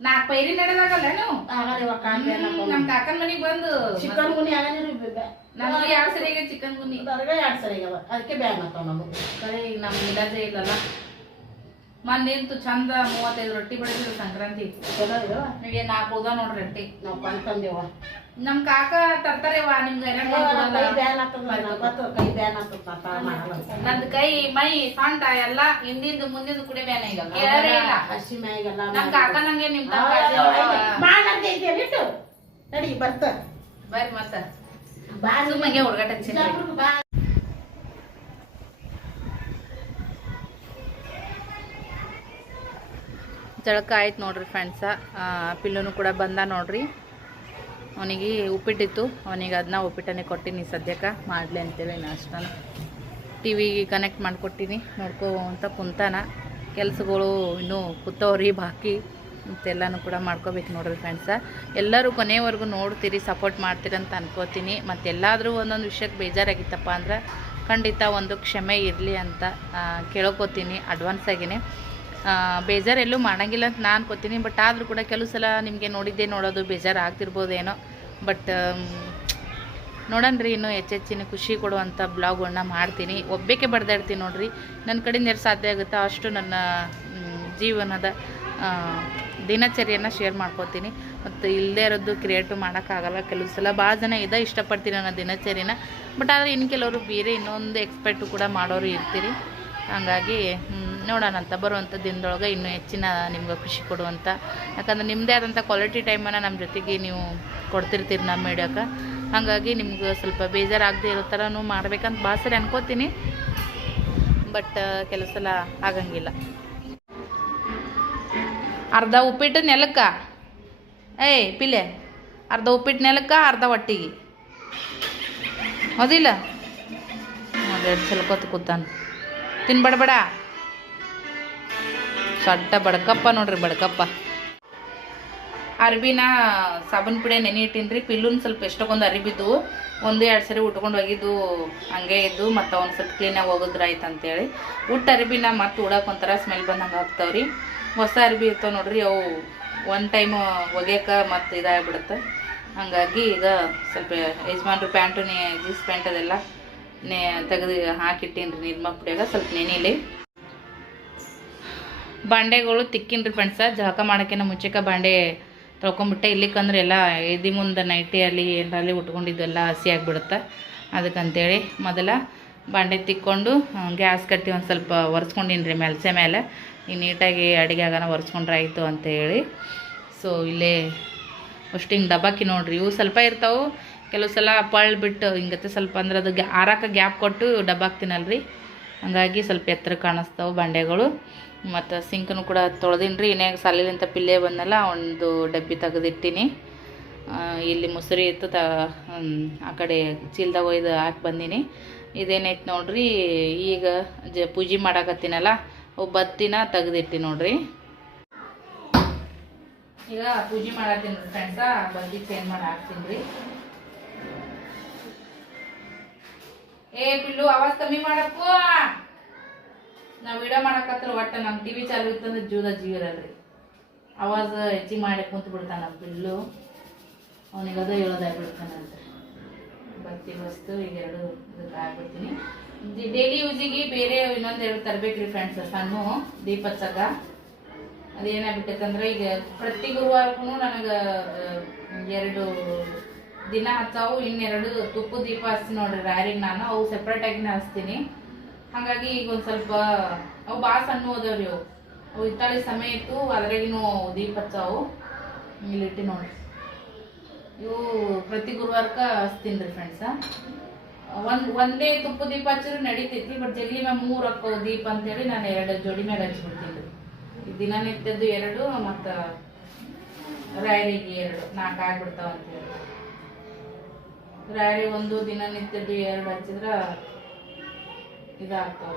4 ಪೈರಿ ನಡೆದಾಗಲ್ಲ ನೀವು ನಮ್ ಕಾಕನ್ ಮನಿಗ್ ಬಂದು ಚಿಕನ್ ಗುನಿ ಆಗಲಿ ನಮ್ಗೆ 2 ಸರಿಗೆ ಚಿಕನ್ ಗುನಿ 2 ಸರಿ ಆಗ್ಯಾವ ಅದಕ್ಕೆ ಬ್ಯಾನ್ ಆತಾವ ನಮಗೆ ಕರೆ ಈಗ ನಮ್ ಇಲಾಜೆ ಇಲ್ಲಲ್ಲ ಮೊನ್ನೆಂತು ಚಂದ 35 ರೊಟ್ಟಿ ಬಡಿದ್ರು ಸಂಕ್ರಾಂತಿ ಚಲೋ ಇದಾವ ಈಗ 4 ಉಳ್ದ ನೋಡ್ರಿ ರೊಟ್ಟಿ ನಾವು ಬಂತಂದೇವ ನಮ್ ಕಾಕ ತರ್ತಾರೇವಾ ನಿಮ್ಗೆ ಕೈ ಬ್ಯಾನ್ ಆಗ್ತದ ಕೈ ಬ್ಯಾನ್ ಆಗ್ತದ ನಂದ್ ಕೈ ಮೈ ಸೊಂಟ ಎಲ್ಲ ಹಿಂದಿಂದು ಮುಂದಿಂದು ಕುಡಿ ಬ್ಯಾನ್ ಈಗ ಕೇಳೇ ಇಲ್ಲ ಹಸಿ ಮ್ಯಾಗೆಲ್ಲ ನಮ್ ಕಾಕ ನಂಗೆ ನಿಮ್ ಮಾಡಂತೈತಿ ನಡಿ ಬರ್ತ ಬರ್ರಿ ಮತ್ತ ಸುಮ್ಮಗೆ ಹುಡುಗಾಟ ಹಚ್ಚಿನ್ರಿ ಜಳಕ ಆಯ್ತು ನೋಡ್ರಿ ಫ್ರೆಂಡ್ಸ ಪಿಲ್ಲುನು ಕೂಡ ಬಂದ ನೋಡ್ರಿ ಅವನಿಗೆ ಉಪ್ಪಿಟ್ಟಿತ್ತು ಅವನಿಗೆ ಅದನ್ನ ಉಪ್ಪಿಟ್ಟನೇ ಕೊಟ್ಟಿನಿ ಸದ್ಯಕ್ಕೆ ಮಾಡಲಿ ಅಂತೇಳಿ ನಾಷ್ಟನ ಟಿ ವಿಗೆ ಕನೆಕ್ಟ್ ಮಾಡಿಕೊಟ್ಟಿನಿ ನೋಡ್ಕೊ ಅಂತ ಕುಂತಾನ ಕೆಲಸಗಳು ಇನ್ನೂ ಕೂತವ್ರಿ ಬಾಕಿ ಮತ್ತೆಲ್ಲನೂ ಕೂಡ ಮಾಡ್ಕೋಬೇಕು ನೋಡ್ರಿ ಫ್ರೆಂಡ್ಸ ಎಲ್ಲರೂ ಕೊನೆವರೆಗೂ ನೋಡ್ತೀರಿ ಸಪೋರ್ಟ್ ಮಾಡ್ತೀರಿ ಅಂತ ಅನ್ಕೋತೀನಿ ಮತ್ತೆಲ್ಲಾದರೂ ಒಂದೊಂದು ವಿಷಯಕ್ಕೆ ಬೇಜಾರಾಗಿತ್ತಪ್ಪ ಅಂದ್ರೆ ಖಂಡಿತ ಒಂದು ಕ್ಷಮೆ ಇರಲಿ ಅಂತ ಕೇಳ್ಕೊತೀನಿ ಅಡ್ವಾನ್ಸ್ ಆಗಿನೇ ಬೇಜಾರು ಎಲ್ಲೂ ಮಾಡೋಂಗಿಲ್ಲ ಅಂತ ನಾನು ಅನ್ಕೋತೀನಿ ಬಟ್ ಆದರೂ ಕೂಡ ಕೆಲವು ಸಲ ನಿಮಗೆ ನೋಡೋದು ಬೇಜಾರು ಆಗ್ತಿರ್ಬೋದೇನೋ ಬಟ್ ನೋಡೋಣ್ರಿ ಇನ್ನೂ ಹೆಚ್ಚಿನ ಖುಷಿ ಕೊಡುವಂಥ ಬ್ಲಾಗ್ಗಳನ್ನ ಮಾಡ್ತೀನಿ ಒಬ್ಬಕ್ಕೆ ಬಡ್ದಾಡ್ತೀನಿ ನೋಡ್ರಿ ನನ್ನ ಕಡೆಯಿಂದ ಎಷ್ಟು ಸಾಧ್ಯ ಆಗುತ್ತೋ ಅಷ್ಟು ನನ್ನ ಜೀವನದ ದಿನಚರಿಯನ್ನು ಶೇರ್ ಮಾಡ್ಕೋತೀನಿ ಮತ್ತು ಇಲ್ಲದೇ ಇರೋದು ಕ್ರಿಯೇಟಿವ್ ಮಾಡೋಕ್ಕಾಗಲ್ಲ ಕೆಲವು ಸಲ ಭಾಳ ಜನ ಇಷ್ಟಪಡ್ತೀನಿ ನನ್ನ ದಿನಚರಿನ ಬಟ್ ಆದರೆ ಇನ್ನು ಕೆಲವರು ಬೇರೆ ಇನ್ನೊಂದು ಎಕ್ಸ್ಪೆಕ್ಟು ಕೂಡ ಮಾಡೋರು ಇರ್ತೀರಿ ಹಾಗಾಗಿ ನೋಡೋಣ ಅಂತ ಬರುವಂಥ ದಿನದೊಳಗೆ ಇನ್ನೂ ಹೆಚ್ಚಿನ ನಿಮ್ಗೆ ಖುಷಿ ಕೊಡುವಂಥ ಯಾಕಂದ್ರೆ ನಿಮ್ಮದೇ ಆದಂಥ ಕ್ವಾಲಿಟಿ ಟೈಮನ್ನು ನಮ್ಮ ಜೊತೆಗೆ ನೀವು ಕೊಡ್ತಿರ್ತೀರಿ ನಮ್ಮ ಮೀಡಿಯೋಕ್ಕೆ ಹಾಗಾಗಿ ನಿಮ್ಗೆ ಸ್ವಲ್ಪ ಬೇಜಾರಾಗದೇ ಇರೋ ಥರನೂ ಮಾಡ್ಬೇಕಂತ ಭಾಳ ಸರಿ ಅನ್ಕೋತೀನಿ ಬಟ್ ಕೆಲವು ಸಲ ಆಗಂಗಿಲ್ಲ ಅರ್ಧ ಉಪ್ಪಿಟ್ಟು ನೆಲಕ್ಕೆ ಏಯ್ ಪಿಲೆ ಅರ್ಧ ಉಪ್ಪಿಟ್ಟು ನೆಲಕ್ಕೆ ಅರ್ಧ ಹೊಟ್ಟಿಗೆ ಹೌದಿಲ್ಲ ಒಂದೆರಡು ಸಲ ಕೂತಾನ ತಿನ್ಬೇಡ ಸಡ್ಡ ಬಡ್ಕಪ್ಪ ನೋಡ್ರಿ ಬಡ್ಕಪ್ಪ ಅರ್ಬಿನ ಸಾಬೂನು ಪುಡಿ ನೆನೆ ಇಟ್ಟಿನ್ರಿ ಪಿಲ್ಲುನ್ ಸ್ವಲ್ಪ ಎಷ್ಟೊಂದು ಅರಿಬಿದ್ದು 1-2 ಸರಿ ಉಟ್ಕೊಂಡು ಹೋಗಿದ್ದು ಹಂಗೆ ಇದ್ದು ಮತ್ತು ಅವ್ನು ಸ್ವಲ್ಪ ಕ್ಲೀನಾಗಿ ಹೋಗಿದ್ರಾಯ್ತು ಅಂತೇಳಿ ಉಟ್ಟು ಅರಿಬಿನ ಮತ್ತು ಉಡಕ್ಕೆ ಒಂಥರ ಸ್ಮೆಲ್ ಬಂದಂಗೆ ಆಗ್ತಾವ್ರಿ ಹೊಸ ಅರ್ಬಿ ಇರ್ತಾವೆ ನೋಡ್ರಿ ಅವು ಒನ್ ಟೈಮ್ ಒಗ್ಯಕ್ಕೆ ಮತ್ತು ಇದಾಗ್ಬಿಡುತ್ತೆ ಹಾಗಾಗಿ ಈಗ ಸ್ವಲ್ಪ ಯಜಮಾನ್ರು ಪ್ಯಾಂಟು ಜೀನ್ಸ್ ಪ್ಯಾಂಟ್ ಅದೆಲ್ಲ ತೆಗೆದು ಹಾಕಿಟ್ಟೀನಿ ರೀ ನಿರ್ಮಾ ಪುಡಿಯಾಗ ಸ್ವಲ್ಪ ನೆನೆಲಿ ಬಾಂಡೆಗಳು ತಿಕ್ಕಿನ್ರಿ ಫ್ರೆಂಡ್ಸ ಜಳಕ ಮಾಡೋಕ್ಕಿಂತ ಮುಂಚೆಕ ಬಾಂಡೆ ತೊಳ್ಕೊಂಬಿಟ್ಟೆ ಇಲ್ಲಿಕ್ಕಂದ್ರೆ ಎಲ್ಲ ಎದಿ ಮುಂದೆ ನೈಟಿಯಲ್ಲಿ ಏನಾರಲ್ಲಿ ಉಟ್ಕೊಂಡಿದ್ದೆಲ್ಲ ಹಸಿ ಆಗಿಬಿಡುತ್ತೆ ಅದಕ್ಕಂತೇಳಿ ಮೊದಲ ಬಾಂಡೆ ತಿಕ್ಕೊಂಡು ಗ್ಯಾಸ್ ಕಟ್ಟಿ ಒಂದು ಸ್ವಲ್ಪ ಒರೆಸ್ಕೊಂಡಿನಿ ರೀ ಮೆಲ್ಸೆ ಮೇಲೆ ಈಗ ನೀಟಾಗಿ ಅಡುಗೆ ಆಗೋಣ ಒರೆಸ್ಕೊಂಡ್ರೆ ಆಯಿತು ಅಂತೇಳಿ ಸೊ ಇಲ್ಲೇ ಅಷ್ಟು ಹಿಂಗೆ ದಬ್ಬಾಕಿ ನೋಡ್ರಿ ಇವು ಸ್ವಲ್ಪ ಇರ್ತಾವೆ ಕೆಲವು ಸಲ ಪಳ್ಳು ಬಿಟ್ಟು ಹಿಂಗತ್ತೆ ಸ್ವಲ್ಪ ಅಂದ್ರೆ ಅದು ಆರಾಕ ಗ್ಯಾಪ್ ಕೊಟ್ಟು ಡಬ್ಬಾಕ್ತೀನಲ್ರಿ ಹಾಗಾಗಿ ಸ್ವಲ್ಪ ಎತ್ತರ ಕಾಣಿಸ್ತಾವೆ ಬಾಂಡೆಗಳು ಮತ್ತು ಸಿಂಕನ್ನು ಕೂಡ ತೊಳೆದೀನಿ ರೀ ಇನ್ನೇ ಸಾಲಿಲಿಂತ ಪಿಲ್ಲೆ ಬಂದಲ್ಲ ಒಂದು ಡಬ್ಬಿ ತೆಗೆದಿಟ್ಟಿನಿ ಇಲ್ಲಿ ಮುಸುರಿ ಇತ್ತು ಆ ಕಡೆ ಚೀಲ್ದಾಗ ಒಯ್ದು ಹಾಕಿ ಬಂದೀನಿ ಇದೇನೈತೆ ನೋಡ್ರಿ ಈಗ ಪೂಜೆ ಮಾಡಾಕತ್ತೀನಲ್ಲ ಅವು ಬತ್ತಿನ ತೆಗೆದಿಟ್ಟಿ ನೋಡ್ರಿ ಈಗ ಪೂಜೆ ಮಾಡತ್ತೀನಿ ರೀ ಫ್ರೆಂಡ್ಸ ಬದ್ದಿ ಚೇಂಜ್ ಮಾಡಿ ಹಾಕ್ತೀನಿ ರೀ ಏ ಪಿಲ್ಲು ಆವಾಜ್ ಕಮ್ಮಿ ಮಾಡಪ್ಪು ನಾವು ವಿಡಿಯೋ ಮಾಡಕತ್ರ ಒಟ್ಟು ನಮ್ಮ ಟಿವಿ ಚಾಲು ಇತ್ತಂದ್ರೆ ಜೀವ ಇರಲ್ರಿ ಆವಾಜ್ ಹೆಚ್ಚಿಗೆ ಮಾಡಿ ಕುಂತು ಬಿಡ್ತಾನೆ ನಮ್ಮ ಪಿಲ್ಲು ಅವನಿಗದ ಹೇಳೋದಾಗ್ಬಿಡ್ತಾನಂತ ಬತ್ತಿ ವಸ್ತು ಈಗ 2 ಇದಕ್ಕೆ ಹಾಕ್ಬಿಡ್ತೀನಿ ಡೈಲಿ ಯೂಸಿಗೆ ಬೇರೆ ಇನ್ನೊಂದು 2 ತರಬೇಕ್ರಿ ಫ್ರೆಂಡ್ಸ್ ಸಣ್ಣ ದೀಪ ಹಚ್ಚಕ ಅದೇನಾಗ್ಬಿಟ್ಟೈತಂದ್ರೆ ಈಗ ಪ್ರತಿ ಗುರುವಾರಕ್ಕೂ ನನಗೆ 2 ದಿನ ಹಚ್ಚಾವು ಇನ್ನೆರಡು ತುಪ್ಪು ದೀಪ ಹಚ್ತೀನಿ ನೋಡ್ರಿ ರಾಯರಿಗೆ ನಾನು ಅವು ಸೆಪ್ರೇಟಾಗಿನೇ ಹಚ್ತೀನಿ ಹಾಗಾಗಿ ಈಗ ಒಂದು ಸ್ವಲ್ಪ ಅವು ಭಾಳ ಸಣ್ಣ ಹೋದವ್ರಿ ಹಿತ್ತಾಳಿ ಸಮಯ ಇತ್ತು, ಅದ್ರಾಗಿನೂ ದೀಪ ಹಚ್ಚಾವು. ಇಲ್ಲಿಟ್ಟು ನೋಡ್ರಿ, ಇವು ಪ್ರತಿ ಗುರುವಾರಕ್ಕೆ ಹಚ್ತೀನಿ ರೀ ಫ್ರೆಂಡ್ಸ. ಒಂದೇ ತುಪ್ಪ ದೀಪ ಹಚ್ಚಿದ್ರೆ ನಡೀತೈತಿ, ಬಟ್ ಜಲ್ದಿ ಮ್ಯಾಗ 3 ಹಾಕವು ದೀಪ ಅಂತೇಳಿ ನಾನು 2 ಜೋಡಿ ಮ್ಯಾಗ ಹಚ್ಬಿಡ್ತೀನಿ ರೀ. ಈ ದಿನನಿತ್ಯದ್ದು 2 ಮತ್ತು ರಾಯರಿಗೆ 2, 4 ಆಗ್ಬಿಡ್ತಾವ ಅಂತೇಳಿ. ರಾಯರಿ 1, ದಿನನಿತ್ಯದ್ದು 2 ಹಚ್ಚಿದ್ರೆ ಇದಾಗ್ತಾವ.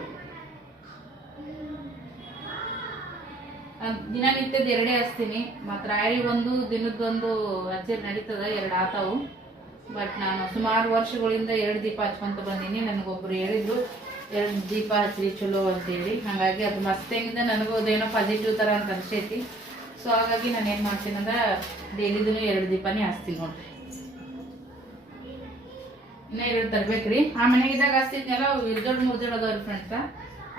ದಿನನಿತ್ಯದ 2 ಹಚ್ತೀನಿ, ಮತ್ತು ರಾಯರಿ 1 ದಿನದ್ದೊಂದು ಹಚ್ಚಿದ್ರೆ ನಡೀತದ, 2 ಆತಾವು. ಬಟ್ ನಾನು ಸುಮಾರು ವರ್ಷಗಳಿಂದ 2 ದೀಪ ಹಚ್ಕೊಂತ ಬಂದೀನಿ. ನನಗೊಬ್ರು ಹೇಳಿದ್ರು 2 ದೀಪ ಹಚ್ಚಿರಿ ಚಲೋ ಅಂತೇಳಿ. ಹಾಗಾಗಿ ಅದು ಮಸ್ತಿಂದ ನನಗೂ ಅದೇನೋ ಪಾಸಿಟಿವ್ ಥರ ಅಂತ ಅನ್ಸೈತಿ. ಸೊ ಹಾಗಾಗಿ ನಾನು ಏನು ಮಾಡ್ತೀನಿ ಅಂದ್ರೆ ಡೈಲಿದೂ 2 ದೀಪನೇ ಹಚ್ತೀನಿ ನೋಡ್ರಿ. ಇನ್ನೂ 2 ತರ್ಬೇಕ್ರಿ. ಆ ಮನೆಗಿದ್ದಾಗ ಹಚ್ತಿದ್ನೆಲ್ಲ ಇರ್ಜೋಡ್ ಮುರ್ಜೋಡ್ ಅದಾವ್ರಿ ಫ್ರೆಂಡ್ಸ,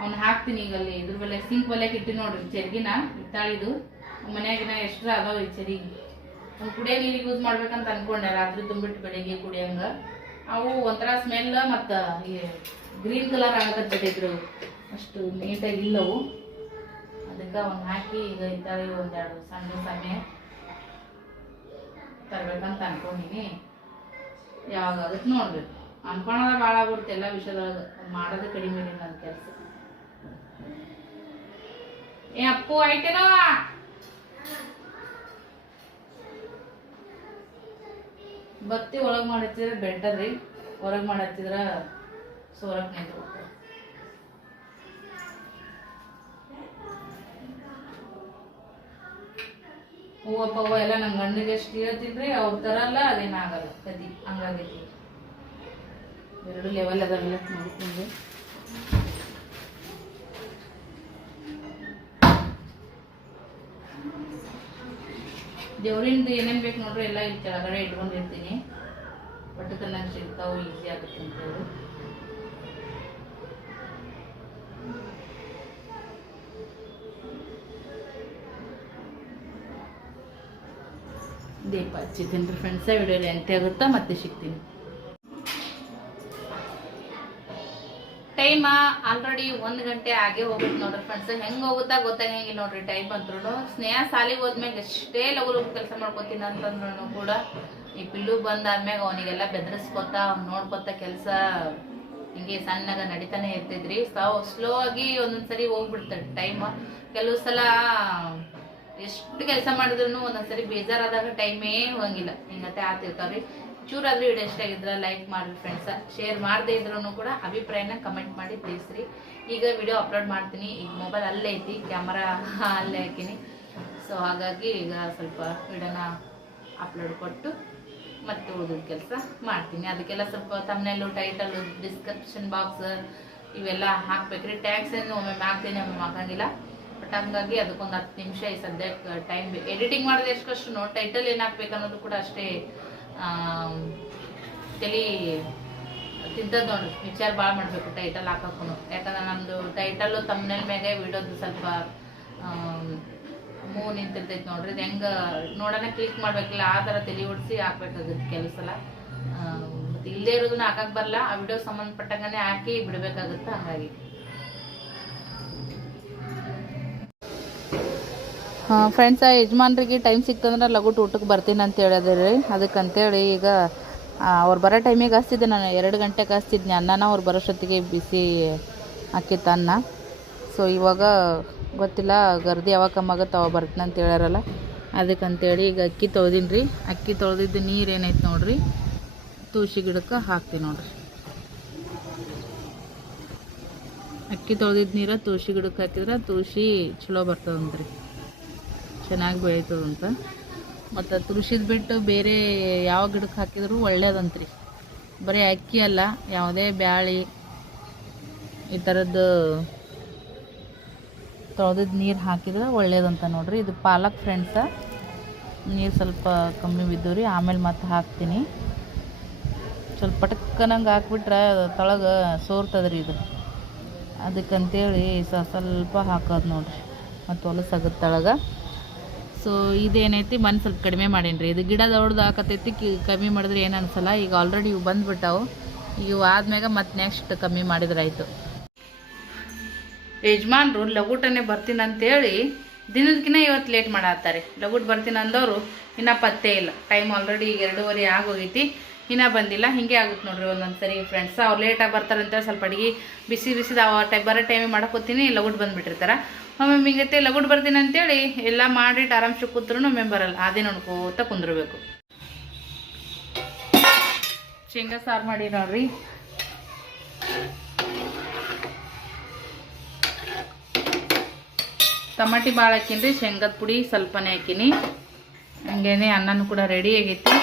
ಅವ್ನು ಹಾಕ್ತೀನಿ. ಈಗ ಅಲ್ಲಿ ಇದ್ರ ಬೆಲೆ ಸಿಂಕ್ ಬೆಲೆಗೆ ಇಟ್ಟು ನೋಡ್ರಿ ಚರ್ಗಿನ ಹಿತ್ತಾಳಿದು. ಮನ್ಯಾಗಿನ ಎಷ್ಟ್ರ ಅದಾವ ಈ ಚರಿಗೆ. ಅವ್ನು ಕುಡಿಯೋ ನೀರಿಗೆ ಯೂಸ್ ಮಾಡ್ಬೇಕಂತ ಅನ್ಕೊಂಡೆ, ರಾತ್ರಿ ತುಂಬಿಟ್ಟು ಬೆಳಿಗ್ಗೆ ಕುಡಿಯಂಗ. ಅವು ಒಂಥರ ಸ್ಮೆಲ್ ಮತ್ತು ಗ್ರೀನ್ ಕಲರ್ ಆಗಕತ್ತಿದ್ರು, ಅಷ್ಟು ನೀಟಾಗಿ ಇಲ್ಲವು. ಅದಕ್ಕೆ ಅವ್ನು ಹಾಕಿ ಈಗ ಹಿತ್ತಾಳಿ 1-2 ಸಣ್ಣ ಸಮಯ ತರ್ಬೇಕಂತ ಅನ್ಕೊಂಡಿನಿ. ಯಾವಾಗ ಅದಕ್ಕೆ ನೋಡ್ಬೇಕು. ಅನ್ಕೊಳೋದ ಭಾಳ ಆಗ್ಬಿಡುತ್ತೆ ಎಲ್ಲ ವಿಷಯದೊಳಗೆ, ಮಾಡೋದು ಕಡಿಮೆ ಇಲ್ಲ ನನ್ನ ಕೆಲಸ. ಏ ಅಪ್ಪು ಆಯ್ತೇನೋ, ಬತ್ತಿ ಒಳಗೆ ಮಾಡತ್ತಿದ್ರೆ ಬೆಟರ್ ರೀ. ಹೊರಗೆ ಮಾಡತ್ತಿದ್ರ ಸೋರಕ್ಕೆ ನಿಂತು ಹೋಗ್ತಾರೆ. ಹೂವ ಪವ್ವ ಎಲ್ಲ ನಮ್ಮ ಗಂಡಿಗೆ ಎಷ್ಟು ಹೇಳ್ತಿದ್ರಿ, ಅವ್ರ ಥರ ಅಲ್ಲ, ಅದೇನಾಗಲ್ಲ ಕದಿ ಹಂಗಾಗೈತಿ. 2 ಲೆವೆಲ್ ಅದಾವೆಲ್ಲ ನೋಡ್ಕೊಂಡು. ದೇವ್ರಿಂದ ಏನೇನು ಬೇಕು ನೋಡ್ರಿ ಎಲ್ಲ ಇಲ್ಲಿ ಕೆಳಗಡೆ ಇಟ್ಕೊಂಡಿರ್ತೀನಿ. ಬಟ್ ಕನ್ನಡ ಸಿಗ್ತಾವು, ಈಸಿ ಆಗುತ್ತೆ ಅಂತೇಳಿ. ದೀಪ ಹಚ್ಚಿದ್ದೀನಿ ರೀ ಫ್ರೆಂಡ್ಸ. ವಿಡಿಯೋ ಲೆಂತ್ ಆಗುತ್ತಾ, ಮತ್ತೆ ಸಿಗ್ತೀನಿ. ಟೈಮ್ ಆಲ್ರೆಡಿ 1 ಗಂಟೆ ಆಗೇ ಹೋಗುತ್ತೆ ನೋಡ್ರಿ ಫ್ರೆಂಡ್ಸ್. ಹೆಂಗೆ ಹೋಗುತ್ತಾ ಗೊತ್ತಾಗಂಗಿಲ್ಲ ನೋಡ್ರಿ ಟೈಮ್ ಅಂತ್ರು. ಸ್ನೇಹ ಸಾಲಿಗೆ ಹೋದ್ಮ್ಯಾಗ ಎಷ್ಟೇ ಲಗು ಲಗು ಕೆಲಸ ಮಾಡ್ಕೊತೀನಿ ಅಂತಂದ್ರೂ ಕೂಡ ಈ ಪಿಲ್ಲು ಬಂದಾದ್ಮ್ಯಾಗ ಅವನಿಗೆಲ್ಲ ಬೆದರಿಸ್ಕೊತ ಅವ್ನು ನೋಡ್ಕೊತ ಕೆಲಸ ಹಿಂಗೆ ಸಣ್ಣಗ ನಡೀತಾನೆ ಇರ್ತಿದ್ರಿ. ಸ್ಲೋ ಆಗಿ ಒಂದೊಂದ್ಸರಿ ಹೋಗ್ಬಿಡ್ತಾರೆ ಟೈಮ್. ಕೆಲವು ಸಲ ಎಷ್ಟು ಕೆಲಸ ಮಾಡಿದ್ರು ಒಂದೊಂದ್ಸರಿ ಬೇಜಾರಾದಾಗ ಟೈಮೇ ಹೋಗಂಗಿಲ್ಲ, ಹಿಂಗತ್ತೆ ಆಗ್ತಿರ್ತಾವ್ರಿ. ಚೂರಾದ್ರೂ ವಿಡಿಯೋ ಇಷ್ಟ ಆಗಿದ್ರೆ ಲೈಕ್ ಮಾಡಿ ಫ್ರೆಂಡ್ಸ. ಶೇರ್ ಮಾಡದೇ ಇದ್ರೂ ಕೂಡ ಅಭಿಪ್ರಾಯನ ಕಮೆಂಟ್ ಮಾಡಿ ತಿಳಿಸ್ರಿ. ಈಗ ವಿಡಿಯೋ ಅಪ್ಲೋಡ್ ಮಾಡ್ತೀನಿ. ಈಗ ಮೊಬೈಲ್ ಅಲ್ಲೇ ಐತಿ, ಕ್ಯಾಮರಾ ಅಲ್ಲೇ ಹಾಕಿನಿ. ಸೊ ಹಾಗಾಗಿ ಈಗ ಸ್ವಲ್ಪ ವಿಡಿಯೋನ ಅಪ್ಲೋಡ್ ಕೊಟ್ಟು ಮತ್ತೆ ಉಳಿದ ಕೆಲಸ ಮಾಡ್ತೀನಿ. ಅದಕ್ಕೆಲ್ಲ ಸ್ವಲ್ಪ ತಮ್ನೆಲ್ಲು, ಟೈಟಲ್ಲು, ಡಿಸ್ಕ್ರಿಪ್ಷನ್ ಬಾಕ್ಸ್ ಇವೆಲ್ಲ ಹಾಕ್ಬೇಕ್ರಿ. ಟ್ಯಾಗ್ಸ್ ಏನು ಒಮ್ಮೆ ಹಾಕ್ತೀನಿ, ಒಮ್ಮೆ ಹಾಕಂಗಿಲ್ಲ. ಬಟ್ ಹಂಗಾಗಿ ಅದಕ್ಕೊಂದು 10 ನಿಮಿಷ ಈ ಸದ್ಯಕ್ಕೆ ಟೈಮ್ ಎಡಿಟಿಂಗ್ ಮಾಡೋದು ಎಷ್ಟಷ್ಟು ನೋಡಿ. ಟೈಟಲ್ ಏನು ಹಾಕ್ಬೇಕು ಅನ್ನೋದು ಕೂಡ ಅಷ್ಟೇ ತಲೆ ತಿಂತದ ನೋಡ್ರಿ. ವಿಚಾರ ಭಾಳ ಮಾಡಬೇಕು ಟೈಟಲ್ ಹಾಕಕ್ಕೂ. ಯಾಕಂದ್ರೆ ನಮ್ಮದು ಟೈಟಲ್ಲು ತಮ್ನೆಲ್ ಮ್ಯಾಗೆ ವಿಡಿಯೋದು ಸ್ವಲ್ಪ ಮೂವ್ ನಿಂತಿರ್ತೈತೆ ನೋಡ್ರಿ. ಇದು ಹೆಂಗೆ ನೋಡೋಣ ಕ್ಲಿಕ್ ಮಾಡ್ಬೇಕಿಲ್ಲ, ಆ ಥರ ತಲೆ ಓಡಿಸಿ ಹಾಕ್ಬೇಕಾಗುತ್ತೆ ಕೆಲವು ಸಲ. ಮತ್ತು ಇಲ್ಲದೇ ಇರೋದನ್ನ ಹಾಕಕ್ಕೆ ಬರಲ್ಲ, ಆ ವಿಡಿಯೋ ಸಂಬಂಧಪಟ್ಟಂಗೆ ಹಾಕಿ ಬಿಡಬೇಕಾಗುತ್ತೆ. ಹಾಗಾಗಿ ಫ್ರೆಂಡ್ಸ, ಯಜಮಾನ್ರಿಗೆ ಟೈಮ್ ಸಿಕ್ತಂದ್ರೆ ಲಘು ಊಟಕ್ಕೆ ಬರ್ತೀನಿ ಅಂತ ಹೇಳಿದ್ರಿ. ಅದಕ್ಕಂತೇಳಿ ಈಗ ಅವ್ರು ಬರೋ ಟೈಮಿಗೆ ಹಚ್ತಿದ್ದೆ ನಾನು. 2 ಗಂಟೆಗೆ ಹಚ್ತಿದ್ನಿ ಅನ್ನನ. ಅವ್ರು ಬರೋಷ್ಟೊತ್ತಿಗೆ ಬಿಸಿ ಹಾಕಿತ್ತು ಅನ್ನ. ಸೊ ಇವಾಗ ಗೊತ್ತಿಲ್ಲ ಗರ್ದಿ ಯಾವಾಗ ಕಮ್ಮಾಗತ್ತೆ ಅವಾಗ ಬರ್ತೀನಿ ಅಂತ ಹೇಳ್ಯಾರಲ್ಲ. ಅದಕ್ಕಂತೇಳಿ ಈಗ ಅಕ್ಕಿ ತೊಳೆದೀನಿ ರೀ. ಅಕ್ಕಿ ತೊಳೆದಿದ್ದು ನೀರು ಏನೈತೆ ನೋಡ್ರಿ, ತುಳಸಿ ಗಿಡಕ್ಕೆ ಹಾಕ್ತೀನಿ ನೋಡ್ರಿ. ಅಕ್ಕಿ ತೊಳೆದಿದ್ದು ನೀರು ತುಳಸಿ ಗಿಡಕ್ಕೆ ಹಾಕಿದ್ರೆ ತುಳಸಿ ಚಲೋ ಬರ್ತದಂತ್ರಿ, ಚೆನ್ನಾಗಿ ಬೆಳೀತದಂತ. ಮತ್ತು ತುಳಸಿದು ಬಿಟ್ಟು ಬೇರೆ ಯಾವ ಗಿಡಕ್ಕೆ ಹಾಕಿದ್ರು ಒಳ್ಳೇದಂತ್ರಿ. ಬರೀ ಅಕ್ಕಿ ಅಲ್ಲ, ಯಾವುದೇ ಬ್ಯಾಳಿ ಈ ಥರದ್ದು ತೊಳೆದಿದ್ದು ನೀರು ಹಾಕಿದ್ರೆ ಒಳ್ಳೇದಂತ ನೋಡ್ರಿ. ಇದು ಪಾಲಕ್ ಫ್ರೆಂಡ್ಸ. ನೀರು ಸ್ವಲ್ಪ ಕಮ್ಮಿ ಬಿದ್ದು ರೀ, ಆಮೇಲೆ ಮತ್ತೆ ಹಾಕ್ತೀನಿ. ಸ್ವಲ್ಪ ಪಟಕ್ಕನಂಗೆ ಹಾಕ್ಬಿಟ್ರೆ ತಳಗೆ ಸೋರ್ತದ್ರಿ ಇದು. ಅದಕ್ಕಂತೇಳಿ ಸ್ವಲ್ಪ ಹಾಕೋದು ನೋಡ್ರಿ, ಮತ್ತು ಹೊಲಸಾಗುತ್ತೆ ತಳಗೆ. ಸೊ ಇದೇನೈತಿ ಮಣ್ಣು ಸ್ವಲ್ಪ ಕಡಿಮೆ ಮಾಡೀನಿ ರೀ. ಇದು ಗಿಡ ದೊಡ್ದು ಹಾಕತೈತಿ, ಕಮ್ಮಿ ಮಾಡಿದ್ರೆ ಏನು ಅನ್ಸಲ್ಲ. ಈಗ ಆಲ್ರೆಡಿ ಇವು ಬಂದುಬಿಟ್ಟಾವು. ಇವು ಆದ್ಮ್ಯಾಗ ಮತ್ತೆ ನೆಕ್ಸ್ಟ್ ಕಮ್ಮಿ ಮಾಡಿದ್ರೆ ಆಯಿತು. ಯಜಮಾನ್ರು ಲಗುಟನೆ ಬರ್ತೀನಿ ಅಂತೇಳಿ ದಿನದಕ್ಕಿಂತ ಇವತ್ತು ಲೇಟ್ ಮಾಡತ್ತಾರೆ. ಲಗುಟ್ ಬರ್ತೀನಿ ಅಂದವರು ಇನ್ನೂ ಪತ್ತೆ ಇಲ್ಲ. ಟೈಮ್ ಆಲ್ರೆಡಿ 2:30 ಆಗೋಗೈತಿ, ಇನ್ನೂ ಬಂದಿಲ್ಲ. ಹಿಂಗೆ ಆಗುತ್ತೆ ನೋಡ್ರಿ ಒಂದೊಂದು ಸರಿ ಫ್ರೆಂಡ್ಸ್. ಅವ್ರು ಲೇಟಾಗಿ ಬರ್ತಾರೆ ಅಂತೇಳಿ ಸ್ವಲ್ಪ ಅಡುಗೆ ಬಿಸಿದ ಬರೋ ಟೈಮಿಗೆ ಮಾಡಕ್ಕೋತೀನಿ, ಲಗುಟ್ ಬಂದುಬಿಟ್ಟಿರ್ತಾರೆ. ಒಮ್ಮೆ ಹಿಂಗತ್ತೆ ಲಗುಟ್ ಬರ್ತೀನಿ ಅಂತೇಳಿ ಎಲ್ಲ ಮಾಡಿಟ್ಟು ಆರಾಮ್ಸೆ ಕೂತ್ರು ಒಮ್ಮೆ ಬರಲ್ಲ. ಅದೇ ನೋಡ್ಕೋತ ಕುಂದಿರ್ಬೇಕು. ಶೇಂಗಾ ಸಾರು ಮಾಡಿ ನೋಡ್ರಿ. ಟಮಾಟಿ ಭಾಳ ಹಾಕಿನ್ರಿ, ಶೇಂಗದ ಪುಡಿ ಸ್ವಲ್ಪನೇ ಹಾಕಿನಿ. ಹಂಗೇನೆ ಅನ್ನನೂ ಕೂಡ ರೆಡಿ ಆಗೈತಿ.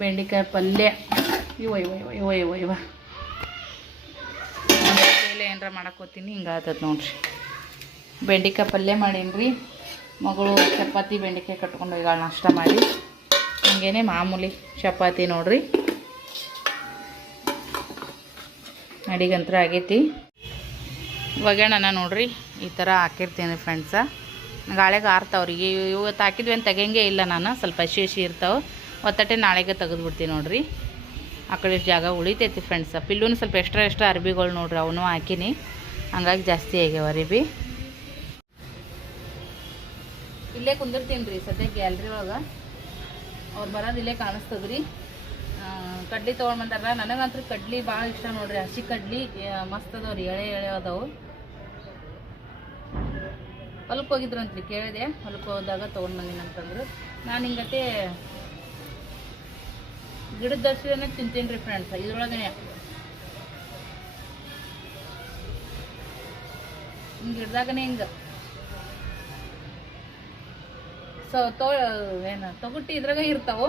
ಬೆಂಡೆಕಾಯಿ ಪಲ್ಯ ಇವ ಏನಾರ ಮಾಡಕ್ಕೋತೀನಿ, ಹಿಂಗಾಗ್ತದೆ ನೋಡ್ರಿ. ಬೆಂಡೆಕಾಯಿ ಪಲ್ಯ ಮಾಡೀನಿ. ಮಗಳು ಚಪಾತಿ ಬೆಂಡೆಕಾಯಿ ಕಟ್ಕೊಂಡು ಈಗ ನಾಷ್ಟ ಮಾಡಿ. ಹಂಗೇನೆ ಮಾಮೂಲಿ ಚಪಾತಿ ನೋಡ್ರಿ. ಅಡಿಗಂತ್ರ ಆಗೈತಿ. ಒಗ್ಗರಣೆನ ನೋಡ್ರಿ ಈ ಥರ ಹಾಕಿರ್ತೀನಿ ಫ್ರೆಂಡ್ಸ. ಗಾಳೆಗೆ ಆರ್ತಾವ್ರಿಗೆ ಇವತ್ತು ಹಾಕಿದ್ವಿ ಅಂತ ತೆಗಿಯಂಗೆ ಇಲ್ಲ ನಾನು. ಸ್ವಲ್ಪ ಹಸಿ ಇರ್ತಾವೆ. ಒತ್ತಟ್ಟೆ ನಾಳೆಗೆ ತೆಗೆದುಬಿಡ್ತೀನಿ ನೋಡ್ರಿ. ಆ ಕಡೆ ಜಾಗ ಉಳಿತೈತಿ ಫ್ರೆಂಡ್ಸ. ಪಿಲ್ಲೂ ಸ್ವಲ್ಪ ಎಕ್ಸ್ಟ್ರಾ ಅರ್ಬಿಗಳು ನೋಡ್ರಿ ಅವನು ಹಾಕಿನಿ, ಹಂಗಾಗಿ ಜಾಸ್ತಿ ಆಗ್ಯಾವ ಅರಿಬಿ. ಇಲ್ಲೇ ಕುಂದಿರ್ತೀನಿ ರೀ ಸದ್ಯಕ್ಕೆ ಗ್ಯಾಲ್ರಿ ಒಳಗೆ. ಅವ್ರು ಬರೋದು ಇಲ್ಲೇ ಕಾಣಿಸ್ತದ್ರಿ. ಕಡ್ಲಿ ತೊಗೊಂಡು ಬಂದಾರ. ನನಗಂತೂ ಕಡ್ಲಿ ಭಾಳ ಇಷ್ಟ ನೋಡ್ರಿ. ಹಸಿ ಕಡ್ಲಿ ಮಸ್ತ್ ಅದಾವ್ರಿ, ಎಳೆ ಅದಾವು. ಹೊಲಕ್ಕೆ ಹೋಗಿದ್ರಂತ್ರಿ, ಕೇಳಿದೆ. ಹೊಲಕ್ಕೆ ಹೋದಾಗ ತೊಗೊಂಡು ಬಂದಿನಿ ಅಂತಂದ್ರು. ನಾನು ಹಿಂಗತೆ ಗಿಡದ ದರ್ಶನ ತಿಂತೀನಿ ರೀ ಫ್ರೆಂಡ್ಸ್. ಇದ್ರೊಳಗನೆ ಹಿಂಗೆ ಗಿಡದಾಗನೇ ಹಿಂಗೆ ತೊಗುಟ್ಟಿ ಇದ್ರಾಗ ಇರ್ತಾವು.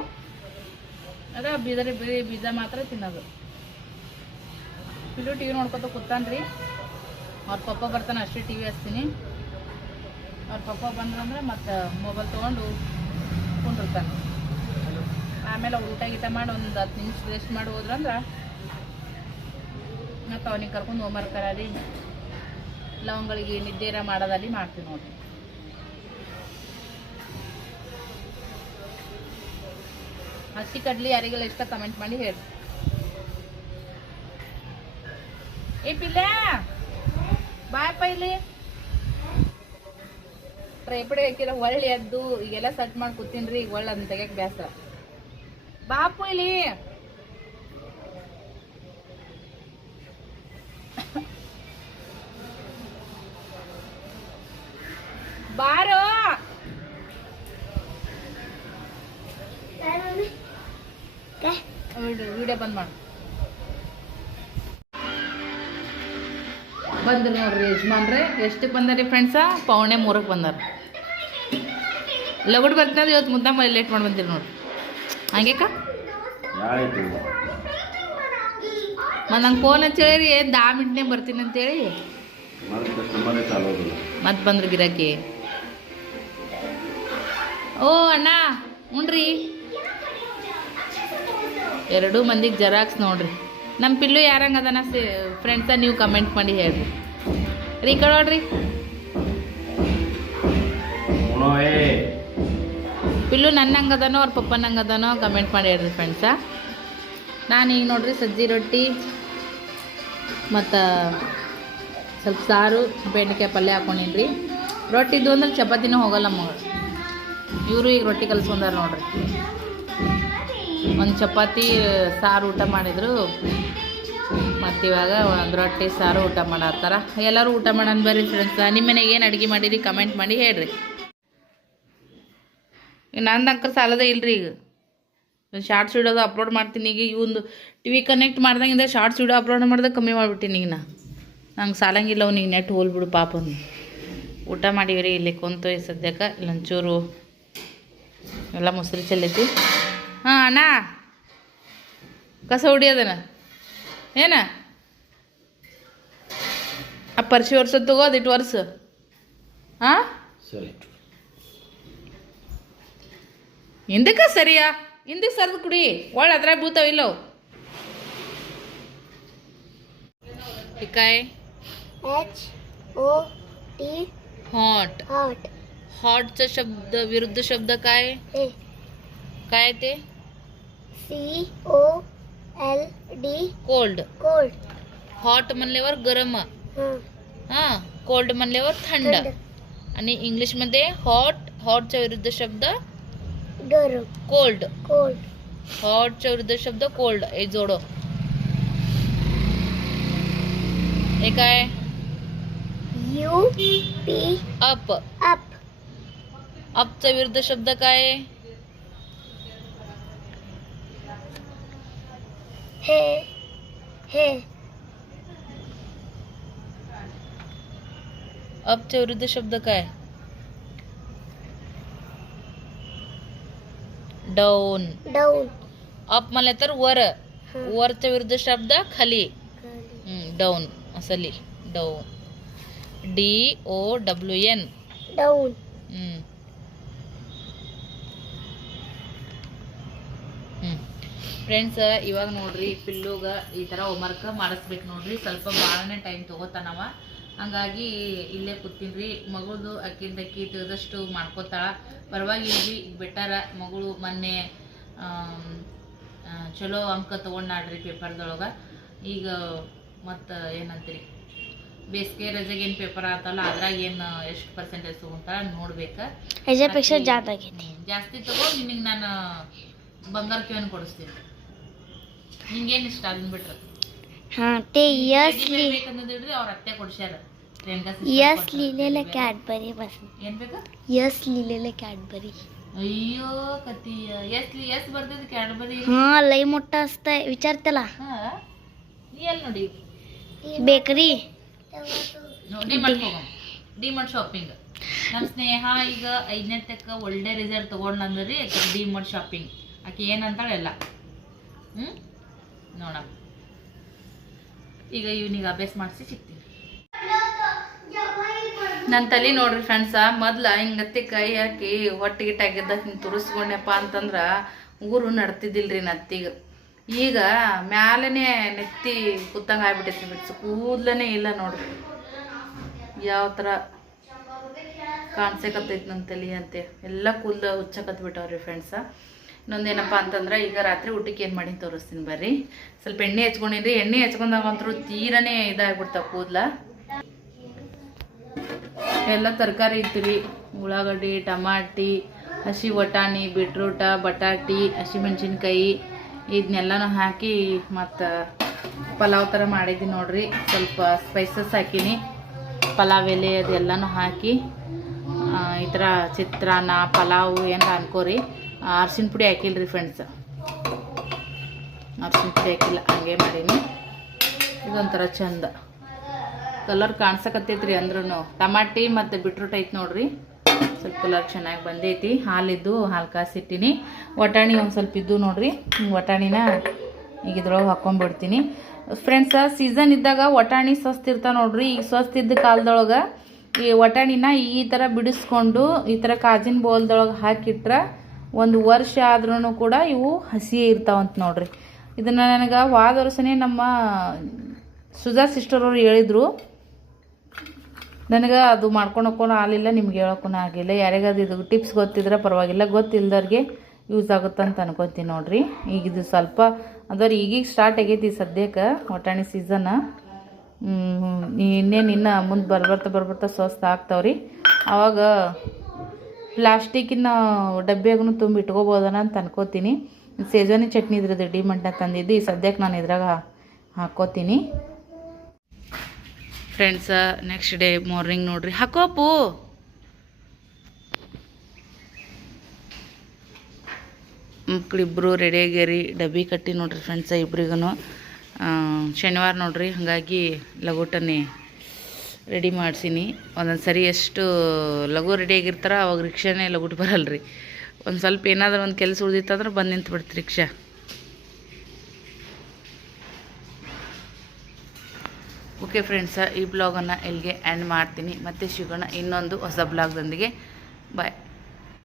ಅದ ಬೀಜ ಮಾತ್ರ ತಿನ್ನೋದು. ಪಿಲ್ಲು ಟಿವಿ ನೋಡ್ಕೊತ ಕೂತಾನ್ರಿ. ಅವ್ರ ಪಪ್ಪ ಬರ್ತಾನೆ ಅಷ್ಟೇ ಟಿವಿ ಹಚ್ತೀನಿ. ಅವ್ರ ಪಪ್ಪ ಬಂದ್ರಂದ್ರೆ ಮತ್ತು ಮೊಬೈಲ್ ತೊಗೊಂಡು ಕುಂಡಿರ್ತಾನೆ. ಆಮೇಲೆ ಊಟ ಗೀಟ ಮಾಡಿ ಒಂದು 10 ನಿಮಿಷ ರೆಸ್ಟ್ ಮಾಡಿ ಹೋದ್ರಂದ್ರೆ ಮತ್ತು ಅವನಿಗೆ ಕರ್ಕೊಂಡು ಹೋಮ್ವರ್ಕರಲ್ಲಿ ಲವಂಗಳಿಗೆ ನಿದ್ದೇರ ಮಾಡೋದಲ್ಲಿ ಮಾಡ್ತೀವಿ ನೋಡ್ರಿ. ಹಸಿ ಕಡ್ಲಿ ಯಾರಿಗೆಲ್ಲ ಇಷ್ಟ ಕಮೆಂಟ್ ಮಾಡಿ ಹೇಳಿ. ಏ ಪಿಲ್ಲ ಬಾಯಪ್ಪ ಇಲ್ಲಿ ಟ್ರೈಪಡೆ ಹಾಕಿರ ಒಳ್ಳೆ ಎದ್ದು ಈಗೆಲ್ಲ ಸಟ್ ಮಾಡಿ ಕೂತೀನ್ರಿ. ಈಗ ಒಳ್ಳೆ ಅದನ್ನ ತೆಗಿಯಕ್ಕೆ ಬೇಸರ. ಬಾಪು ಇಲ್ಲಿ ಬಾರೋ. ವಿಡಿಯೋ ಬಂದ್ ಮಾಡು. ಬಂದ್ರು ನೋಡ್ರಿ ಯಜಮಾನ್ರೆ. ಎಷ್ಟಕ್ಕೆ ಬಂದಾರಿ ಫ್ರೆಂಡ್ಸ? 2:45 ಬಂದಾರ. ಲಗುಡ್ ಬರ್ತೀನಿ ಇವತ್ತು ಮುದ್ದ ಲೇಟ್ ಮಾಡಿ ಬಂದಿರಿ ನೋಡ್ರಿ. ಹಂಗೇಕ ಮತ್ತು ನಂಗೆ ಫೋನ್ ಹಚ್ಚೇಳಿ 10 ಮಿನಿಟ್ನೇ ಬರ್ತೀನಿ ಅಂತೇಳಿ ಮತ್ತೆ ಬಂದ್ರು ಗಿರಾಕಿ. ಓ ಅಣ್ಣ ಉಣ್ರಿ. 2 ಮಂದಿಗೆ ಜೆರಾಕ್ಸ್ ನೋಡ್ರಿ. ನಮ್ಮ ಪಿಲ್ಲು ಯಾರಂಗೆ ಅದನ ಫ್ರೆಂಡ್ಸ ನೀವು ಕಮೆಂಟ್ ಮಾಡಿ ಹೇಳ್ರಿ. ರೀ ಕಳೋಡ್ರಿ ಪಿಲ್ಲು ನನ್ನ ಹಂಗೆ ಅದನೋ ಅವ್ರ ಪಪ್ಪನ ಹಂಗೆ ಅದನೋ ಕಮೆಂಟ್ ಮಾಡಿ ಹೇಳ್ರಿ ಫ್ರೆಂಡ್ಸ. ನಾನು ಈಗ ನೋಡ್ರಿ ಸಜ್ಜಿ ರೊಟ್ಟಿ ಮತ್ತು ಸ್ವಲ್ಪ ಸಾರು ಬೆಂಡೆಕಾಯಿ ಪಲ್ಯ ಹಾಕೊಂಡಿನಿ ರೀ. ರೊಟ್ಟಿ ಇದ್ದು ಅಂದ್ರೆ ಚಪಾತಿನೂ ಹೋಗಲ್ಲ ಮಗಳು. ಇವರು ಈಗ ರೊಟ್ಟಿ ಕಲ್ಸ್ಕೊಂಡಾರ ನೋಡ್ರಿ. ಒಂದು ಚಪಾತಿ ಸಾರು ಊಟ ಮಾಡಿದ್ರು, ಮತ್ತು ಇವಾಗ ಒಂದು ರೊಟ್ಟಿ ಸಾರು ಊಟ ಮಾಡತ್ತಾರ. ಎಲ್ಲರೂ ಊಟ ಮಾಡೋಣ ಬರ್ರಿ ಫ್ರೆಂಡ್ಸ. ನಿಮ್ಮ ಮನೆಗೆ ಏನು ಅಡುಗೆ ಮಾಡಿರಿ ಕಮೆಂಟ್ ಮಾಡಿ ಹೇಳ್ರಿ. ನಂದು ಅಂಕರ್ ಸಾಲದೇ ಇಲ್ಲರಿ. ಈಗ ಶಾರ್ಟ್ಸ್ ವಿಡಿಯೋದು ಅಪ್ಲೋಡ್ ಮಾಡ್ತೀನಿ. ಈಗ ಇವಂದು ಟಿವಿ ಕನೆಕ್ಟ್ ಮಾಡ್ದಂಗಿಂದ ಶಾರ್ಟ್ಸ್ ವಿಡಿಯೋ ಅಪ್ಲೋಡ್ ಮಾಡ್ದಾಗ ಕಮ್ಮಿ ಮಾಡಿಬಿಟ್ಟಿನಿ. ಈಗ ನಂಗೆ ಸಾಲಂಗಿಲ್ಲ ಅವ್ನಿಗೆ ನೆಟ್ ಹೋಲ್ಬಿಡು ಪಾಪ. ಊಟ ಮಾಡಿವ್ರಿ ಇಲ್ಲಿ ಕುಂತು ಈ ಸದ್ಯಕ್ಕೆ. ಇಲ್ಲೊಂಚೂರು ಎಲ್ಲ ಮೊಸರು ಚೆಲ್ಲೈತಿ. ಹಾಂ ಅಣ್ಣ ಕಸ ಹೊಡಿಯೋದನ ಏನ ಆ ಪರ್ಸಿ ಒರ್ಸೋದು ತಗೋ, ಅದಿಟ್ಟು ವರ್ಷ. ಹಾಂ ಸರಿ. ಹಿಂದಕ್ಕೆ ಸರಿಯಾ? ಹಿಂದಕ್ಕೆ ಸರ್ದು ಕುಡಿ. ಒಳ್ಳೆ ಅದ್ರಾಗ ಬೂತಾವ ಇಲ್ಲೋ काय HOT हॉट. हॉट हॉटचा शब्द विरुद्ध शब्द काय? काय ते? COLD cold. कोल्ड. हॉट म्हणल्यावर गरम. हां, कोल्ड म्हणल्यावर थंड. आणि इंग्लिशमध्ये हॉटच्या विरुद्ध शब्द कोल्ड. हॉटच्या विरुद्ध शब्द कोल्ड. हे जोडो. हे काय? अप. अपचा विरुद्ध शब्द काय? अपच्या विरुद्ध शब्द काय? डाऊन. अप म्हणले तर वर. वरच्या विरुद्ध शब्द खाली. डाऊन असं लिह. डाऊन. DOWN. डाऊन. ಫ್ರೆಂಡ್ಸ್, ಇವಾಗ ನೋಡ್ರಿ ಪಿಲ್ಲುಗ ಈ ಥರ ಹೋಮ್ವರ್ಕ್ ಮಾಡಿಸ್ಬೇಕು ನೋಡ್ರಿ. ಸ್ವಲ್ಪ ಭಾಳನೇ ಟೈಮ್ ತೊಗೋತಾನವ. ಹಂಗಾಗಿ ಇಲ್ಲೇ ಕೂತೀನ್ರಿ. ಮಗಳದು ಅಕ್ಕಿ ತಿಳಿದಷ್ಟು ಮಾಡ್ಕೋತಾಳ. ಪರವಾಗಿಲ್ರಿ, ಬೆಟರ. ಮಗಳು ಮೊನ್ನೆ ಚಲೋ ಅಂಕ ತೊಗೊಂಡಾಡ್ರಿ ಪೇಪರ್ದೊಳಗೆ. ಈಗ ಮತ್ತು ಏನಂತೀರಿ, ಬೇಸಿಗೆ ರಜೆಗೆ ಏನು ಪೇಪರ್ ಆತಲ್ಲ ಅದ್ರಾಗ ಏನು ಎಷ್ಟು ಪರ್ಸೆಂಟೇಜ್ ತೊಗೊಂತಾಳ ನೋಡ್ಬೇಕು. ಜಾಸ್ತಿ ತಗೋ, ನಿನಗೆ ನಾನು ಬಂಗಾರ ಕಿವನ್ ಕೊಡಿಸ್ತೀನಿ. ನಿಂಗೇನು ಇಷ್ಟ ಅದನ್ನ ಬಿಟ್ರೆ? ಬೇಕಂದಿಡ್ರಿ ಅವ್ರ ಅತ್ತೆ ಕೊಡ್ಸ್ಯಾರ. कॅडबरी. अय्यो कती एस बರ್ತೈತಿ ಕ್ಯಾಡ್ಬರಿ. लई मोठा असतंय, विचार त्याला. ಎಲ್ಲಿ ನೋಡಿ? ಬೇಕರಿ. ಡಿಮಾರ್ಟ್ ಶಾಪಿಂಗ್. ನಮ್ಮ ಸ್ನೇಹ ಈಗ 5ನೇ ತಕ್ಕ ಒಳ್ಳೆ ರಿಸಲ್ಟ್ ತಗೊಂಡ್ರಿ. ಡಿಮಾರ್ಟ್ ಶಾಪಿಂಗ್ ಆಕೆ ಏನಂತಾಳೆಲ್ಲ ನೋಡ. ಈಗ ಇವನಿಗೆ ಅಭ್ಯಾಸ ಮಾಡಿಸಿ ಸಿಗ್ತೀನಿ. ನನ್ನ ತಲೆ ನೋಡ್ರಿ ಫ್ರೆಂಡ್ಸ, ಮೊದ್ಲ ಹಿಂಗತ್ತಿ ಕೈ ಹಾಕಿ ಹೊಟ್ಟಿಗಿಟ್ಟಾಗಿದ್ದ ಹಿಂಗೆ ತುರಿಸ್ಕೊಂಡ್ಯಪ್ಪ ಅಂತಂದ್ರೆ ಊರು ನಡ್ತಿದ್ದಿಲ್ರಿ ನತ್ತಿಗೆ. ಈಗ ಮ್ಯಾಲನೇ ನೆತ್ತಿ ಕೂತಂಗೆ ಆಗ್ಬಿಟ್ಟೈತಿ. ಬಿಡ್ಸು ಕೂದಲನೇ ಇಲ್ಲ ನೋಡ್ರಿ. ಯಾವ ಥರ ಕಾಣಿಸಕತ್ತೈತಿ ನನ್ನ ತಲೆ ಅಂತೆ. ಎಲ್ಲ ಕೂದಲು ಹುಚ್ಚಕತ್ ಬಿಟ್ಟವ್ರಿ ಫ್ರೆಂಡ್ಸ. ಇನ್ನೊಂದೇನಪ್ಪ ಅಂತಂದ್ರೆ, ಈಗ ರಾತ್ರಿ ಊಟಕ್ಕೆ ಏನು ಮಾಡಿ ತೋರಿಸ್ತೀನಿ ಬರ್ರಿ. ಸ್ವಲ್ಪ ಎಣ್ಣೆ ಹಚ್ಕೊಂಡಿನ್ರಿ. ಎಣ್ಣೆ ಹಚ್ಕೊಂಡಾಗಂತೂ ತೀರನೇ ಇದಾಗ್ಬಿಡ್ತಾವ ಕೂದಲ. ಎಲ್ಲ ತರಕಾರಿ ಇತ್ತು. ಉಳ್ಳಾಗಡ್ಡಿ, ಟಮಾಟಿ, ಹಸಿ ವಟಾಣಿ, ಬೀಟ್ರೂಟ, ಬಟಾಟಿ, ಹಸಿಮೆಣ್ಸಿನ್ಕಾಯಿ ಇದನ್ನೆಲ್ಲನೂ ಹಾಕಿ ಮತ್ತು ಪಲಾವ್ ಥರ ಮಾಡಿದ್ದೀನಿ ನೋಡ್ರಿ. ಸ್ವಲ್ಪ ಸ್ಪೈಸಸ್ ಹಾಕೀನಿ. ಪಲಾವ್ ಎಲೆ ಅದೆಲ್ಲನೂ ಹಾಕಿ ಈ ಥರ ಚಿತ್ರಾನ್ನ ಪಲಾವು ಏನಾರ ಅನ್ಕೋರಿ. ಅರ್ಶಿನ ಪುಡಿ ಹಾಕಿಲ್ರಿ ಫ್ರೆಂಡ್ಸ್. ಅರ್ಶಿನ ಪುಡಿ ಹಾಕಿಲ್ಲ, ಹಂಗೆ ಮಾಡೀನಿ. ಇದೊಂಥರ ಚಂದ ಕಲರ್ ಕಾಣ್ಸಕತ್ತೈತ್ರಿ. ಅಂದ್ರೂ ಟಮಾಟಿ ಮತ್ತು ಬೀಟ್ರೂಟ್ ಐತೆ ನೋಡ್ರಿ. ಸ್ವಲ್ಪ ಕಲರ್ ಚೆನ್ನಾಗಿ ಬಂದೈತಿ. ಹಾಲು ಕಾಸಿಟ್ಟಿನಿ. ವಟಾಣಿ ಒಂದು ಸ್ವಲ್ಪ ಇದ್ದು ನೋಡ್ರಿ. ವಟಾಣಿನ ಈಗ ಇದ್ರೊಳಗೆ ಹಾಕ್ಕೊಂಡ್ಬಿಡ್ತೀನಿ ಫ್ರೆಂಡ್ಸ. ಸೀಸನ್ ಇದ್ದಾಗ ವಟಾಣಿ ಸ್ವಸ್ತಿರ್ತಾವೆ ನೋಡ್ರಿ. ಈಗ ಸ್ವಸ್ತಿದ್ದ ಕಾಲದೊಳಗೆ ಈ ವಟಾಣಿನ ಈ ಥರ ಬಿಡಿಸ್ಕೊಂಡು ಈ ಥರ ಕಾಜಿನ ಬೋಲ್ದೊಳಗೆ ಹಾಕಿಟ್ರೆ 1 ವರ್ಷ ಆದ್ರೂ ಕೂಡ ಇವು ಹಸಿಯೇ ಇರ್ತಾವಂತ ನೋಡ್ರಿ. ಇದನ್ನು ನನಗೆ ಹೋದ ವರ್ಷನೇ ನಮ್ಮ ಸುಜಾ ಸಿಸ್ಟರ್ ಅವರು ಹೇಳಿದರು. ನನಗೆ ಅದು ಮಾಡ್ಕೊಂಡು ಆಗಲಿಲ್ಲ, ನಿಮ್ಗೆ ಹೇಳೋಕ್ಕೂ ಆಗಿಲ್ಲ. ಯಾರಿಗಾದ್ರು ಇದು ಟಿಪ್ಸ್ ಗೊತ್ತಿದ್ರೆ ಪರವಾಗಿಲ್ಲ, ಗೊತ್ತಿಲ್ದವ್ರಿಗೆ ಯೂಸ್ ಆಗುತ್ತಂತ ಅನ್ಕೊತೀನಿ ನೋಡ್ರಿ. ಈಗ ಇದು ಸ್ವಲ್ಪ ಅಂದ್ರೆ ಈಗೀಗ ಸ್ಟಾರ್ಟ್ ಆಗೈತಿ ಸದ್ಯಕ್ಕೆ ವಟಾಣಿ ಸೀಸನ್. ಇನ್ನೇನು ಮುಂದೆ ಬರ್ಬರ್ತಾ ಸ್ವಸ್ಥ ಆಗ್ತಾವ್ರಿ. ಆವಾಗ ಪ್ಲಾಸ್ಟಿಕ್ಕಿನ ಡಬ್ಬಿಯಾಗೂ ತುಂಬಿ ಇಟ್ಕೋಬೋದನ ಅಂತ ಅನ್ಕೋತೀನಿ. ಸೇಜಾನಿ ಚಟ್ನಿ ಇದ್ರದ್ದು ಡಿಮಾರ್ಟ್ನಾಗ ತಂದಿದ್ದು. ಈ ಸದ್ಯಕ್ಕೆ ನಾನು ಇದ್ರಾಗ ಹಾಕ್ಕೋತೀನಿ ಫ್ರೆಂಡ್ಸ. ನೆಕ್ಸ್ಟ್ ಡೇ ಮಾರ್ನಿಂಗ್ ನೋಡ್ರಿ. ಹಾಕೋಪು ಮಕ್ಕಳಿಬ್ಬರು ರೆಡಿ ಆಗ್ಯಾರಿ. ಡಬ್ಬಿ ಕಟ್ಟಿ ನೋಡ್ರಿ ಫ್ರೆಂಡ್ಸ ಇಬ್ರಿಗೂ. ಶನಿವಾರ ನೋಡ್ರಿ, ಹಾಗಾಗಿ ಲಗೋಟನೆ ರೆಡಿ ಮಾಡ್ಸೀನಿ. ಒಂದೊಂದು ಸರಿ ಎಷ್ಟು ಲಘು ರೆಡಿಯಾಗಿರ್ತಾರ ಅವಾಗ ರಿಕ್ಷಾನೇ ಲಗುಟ್ ಬರಲ್ರಿ. ಒಂದು ಸ್ವಲ್ಪ ಏನಾದರೂ ಒಂದು ಕೆಲಸ ಉಳಿದಿತ್ತಂದ್ರೆ ಬಂದು ನಿಂತು ಬಿಡ್ತು ರಿಕ್ಷಾ. ಓಕೆ ಫ್ರೆಂಡ್ಸ, ಈ ಬ್ಲಾಗನ್ನು ಇಲ್ಲಿಗೆ ಎಂಡ್ ಮಾಡ್ತೀನಿ. ಮತ್ತೆ ಸಿಗೋಣ ಇನ್ನೊಂದು ಹೊಸ ಬ್ಲಾಗ್ದೊಂದಿಗೆ. ಬಾಯ್.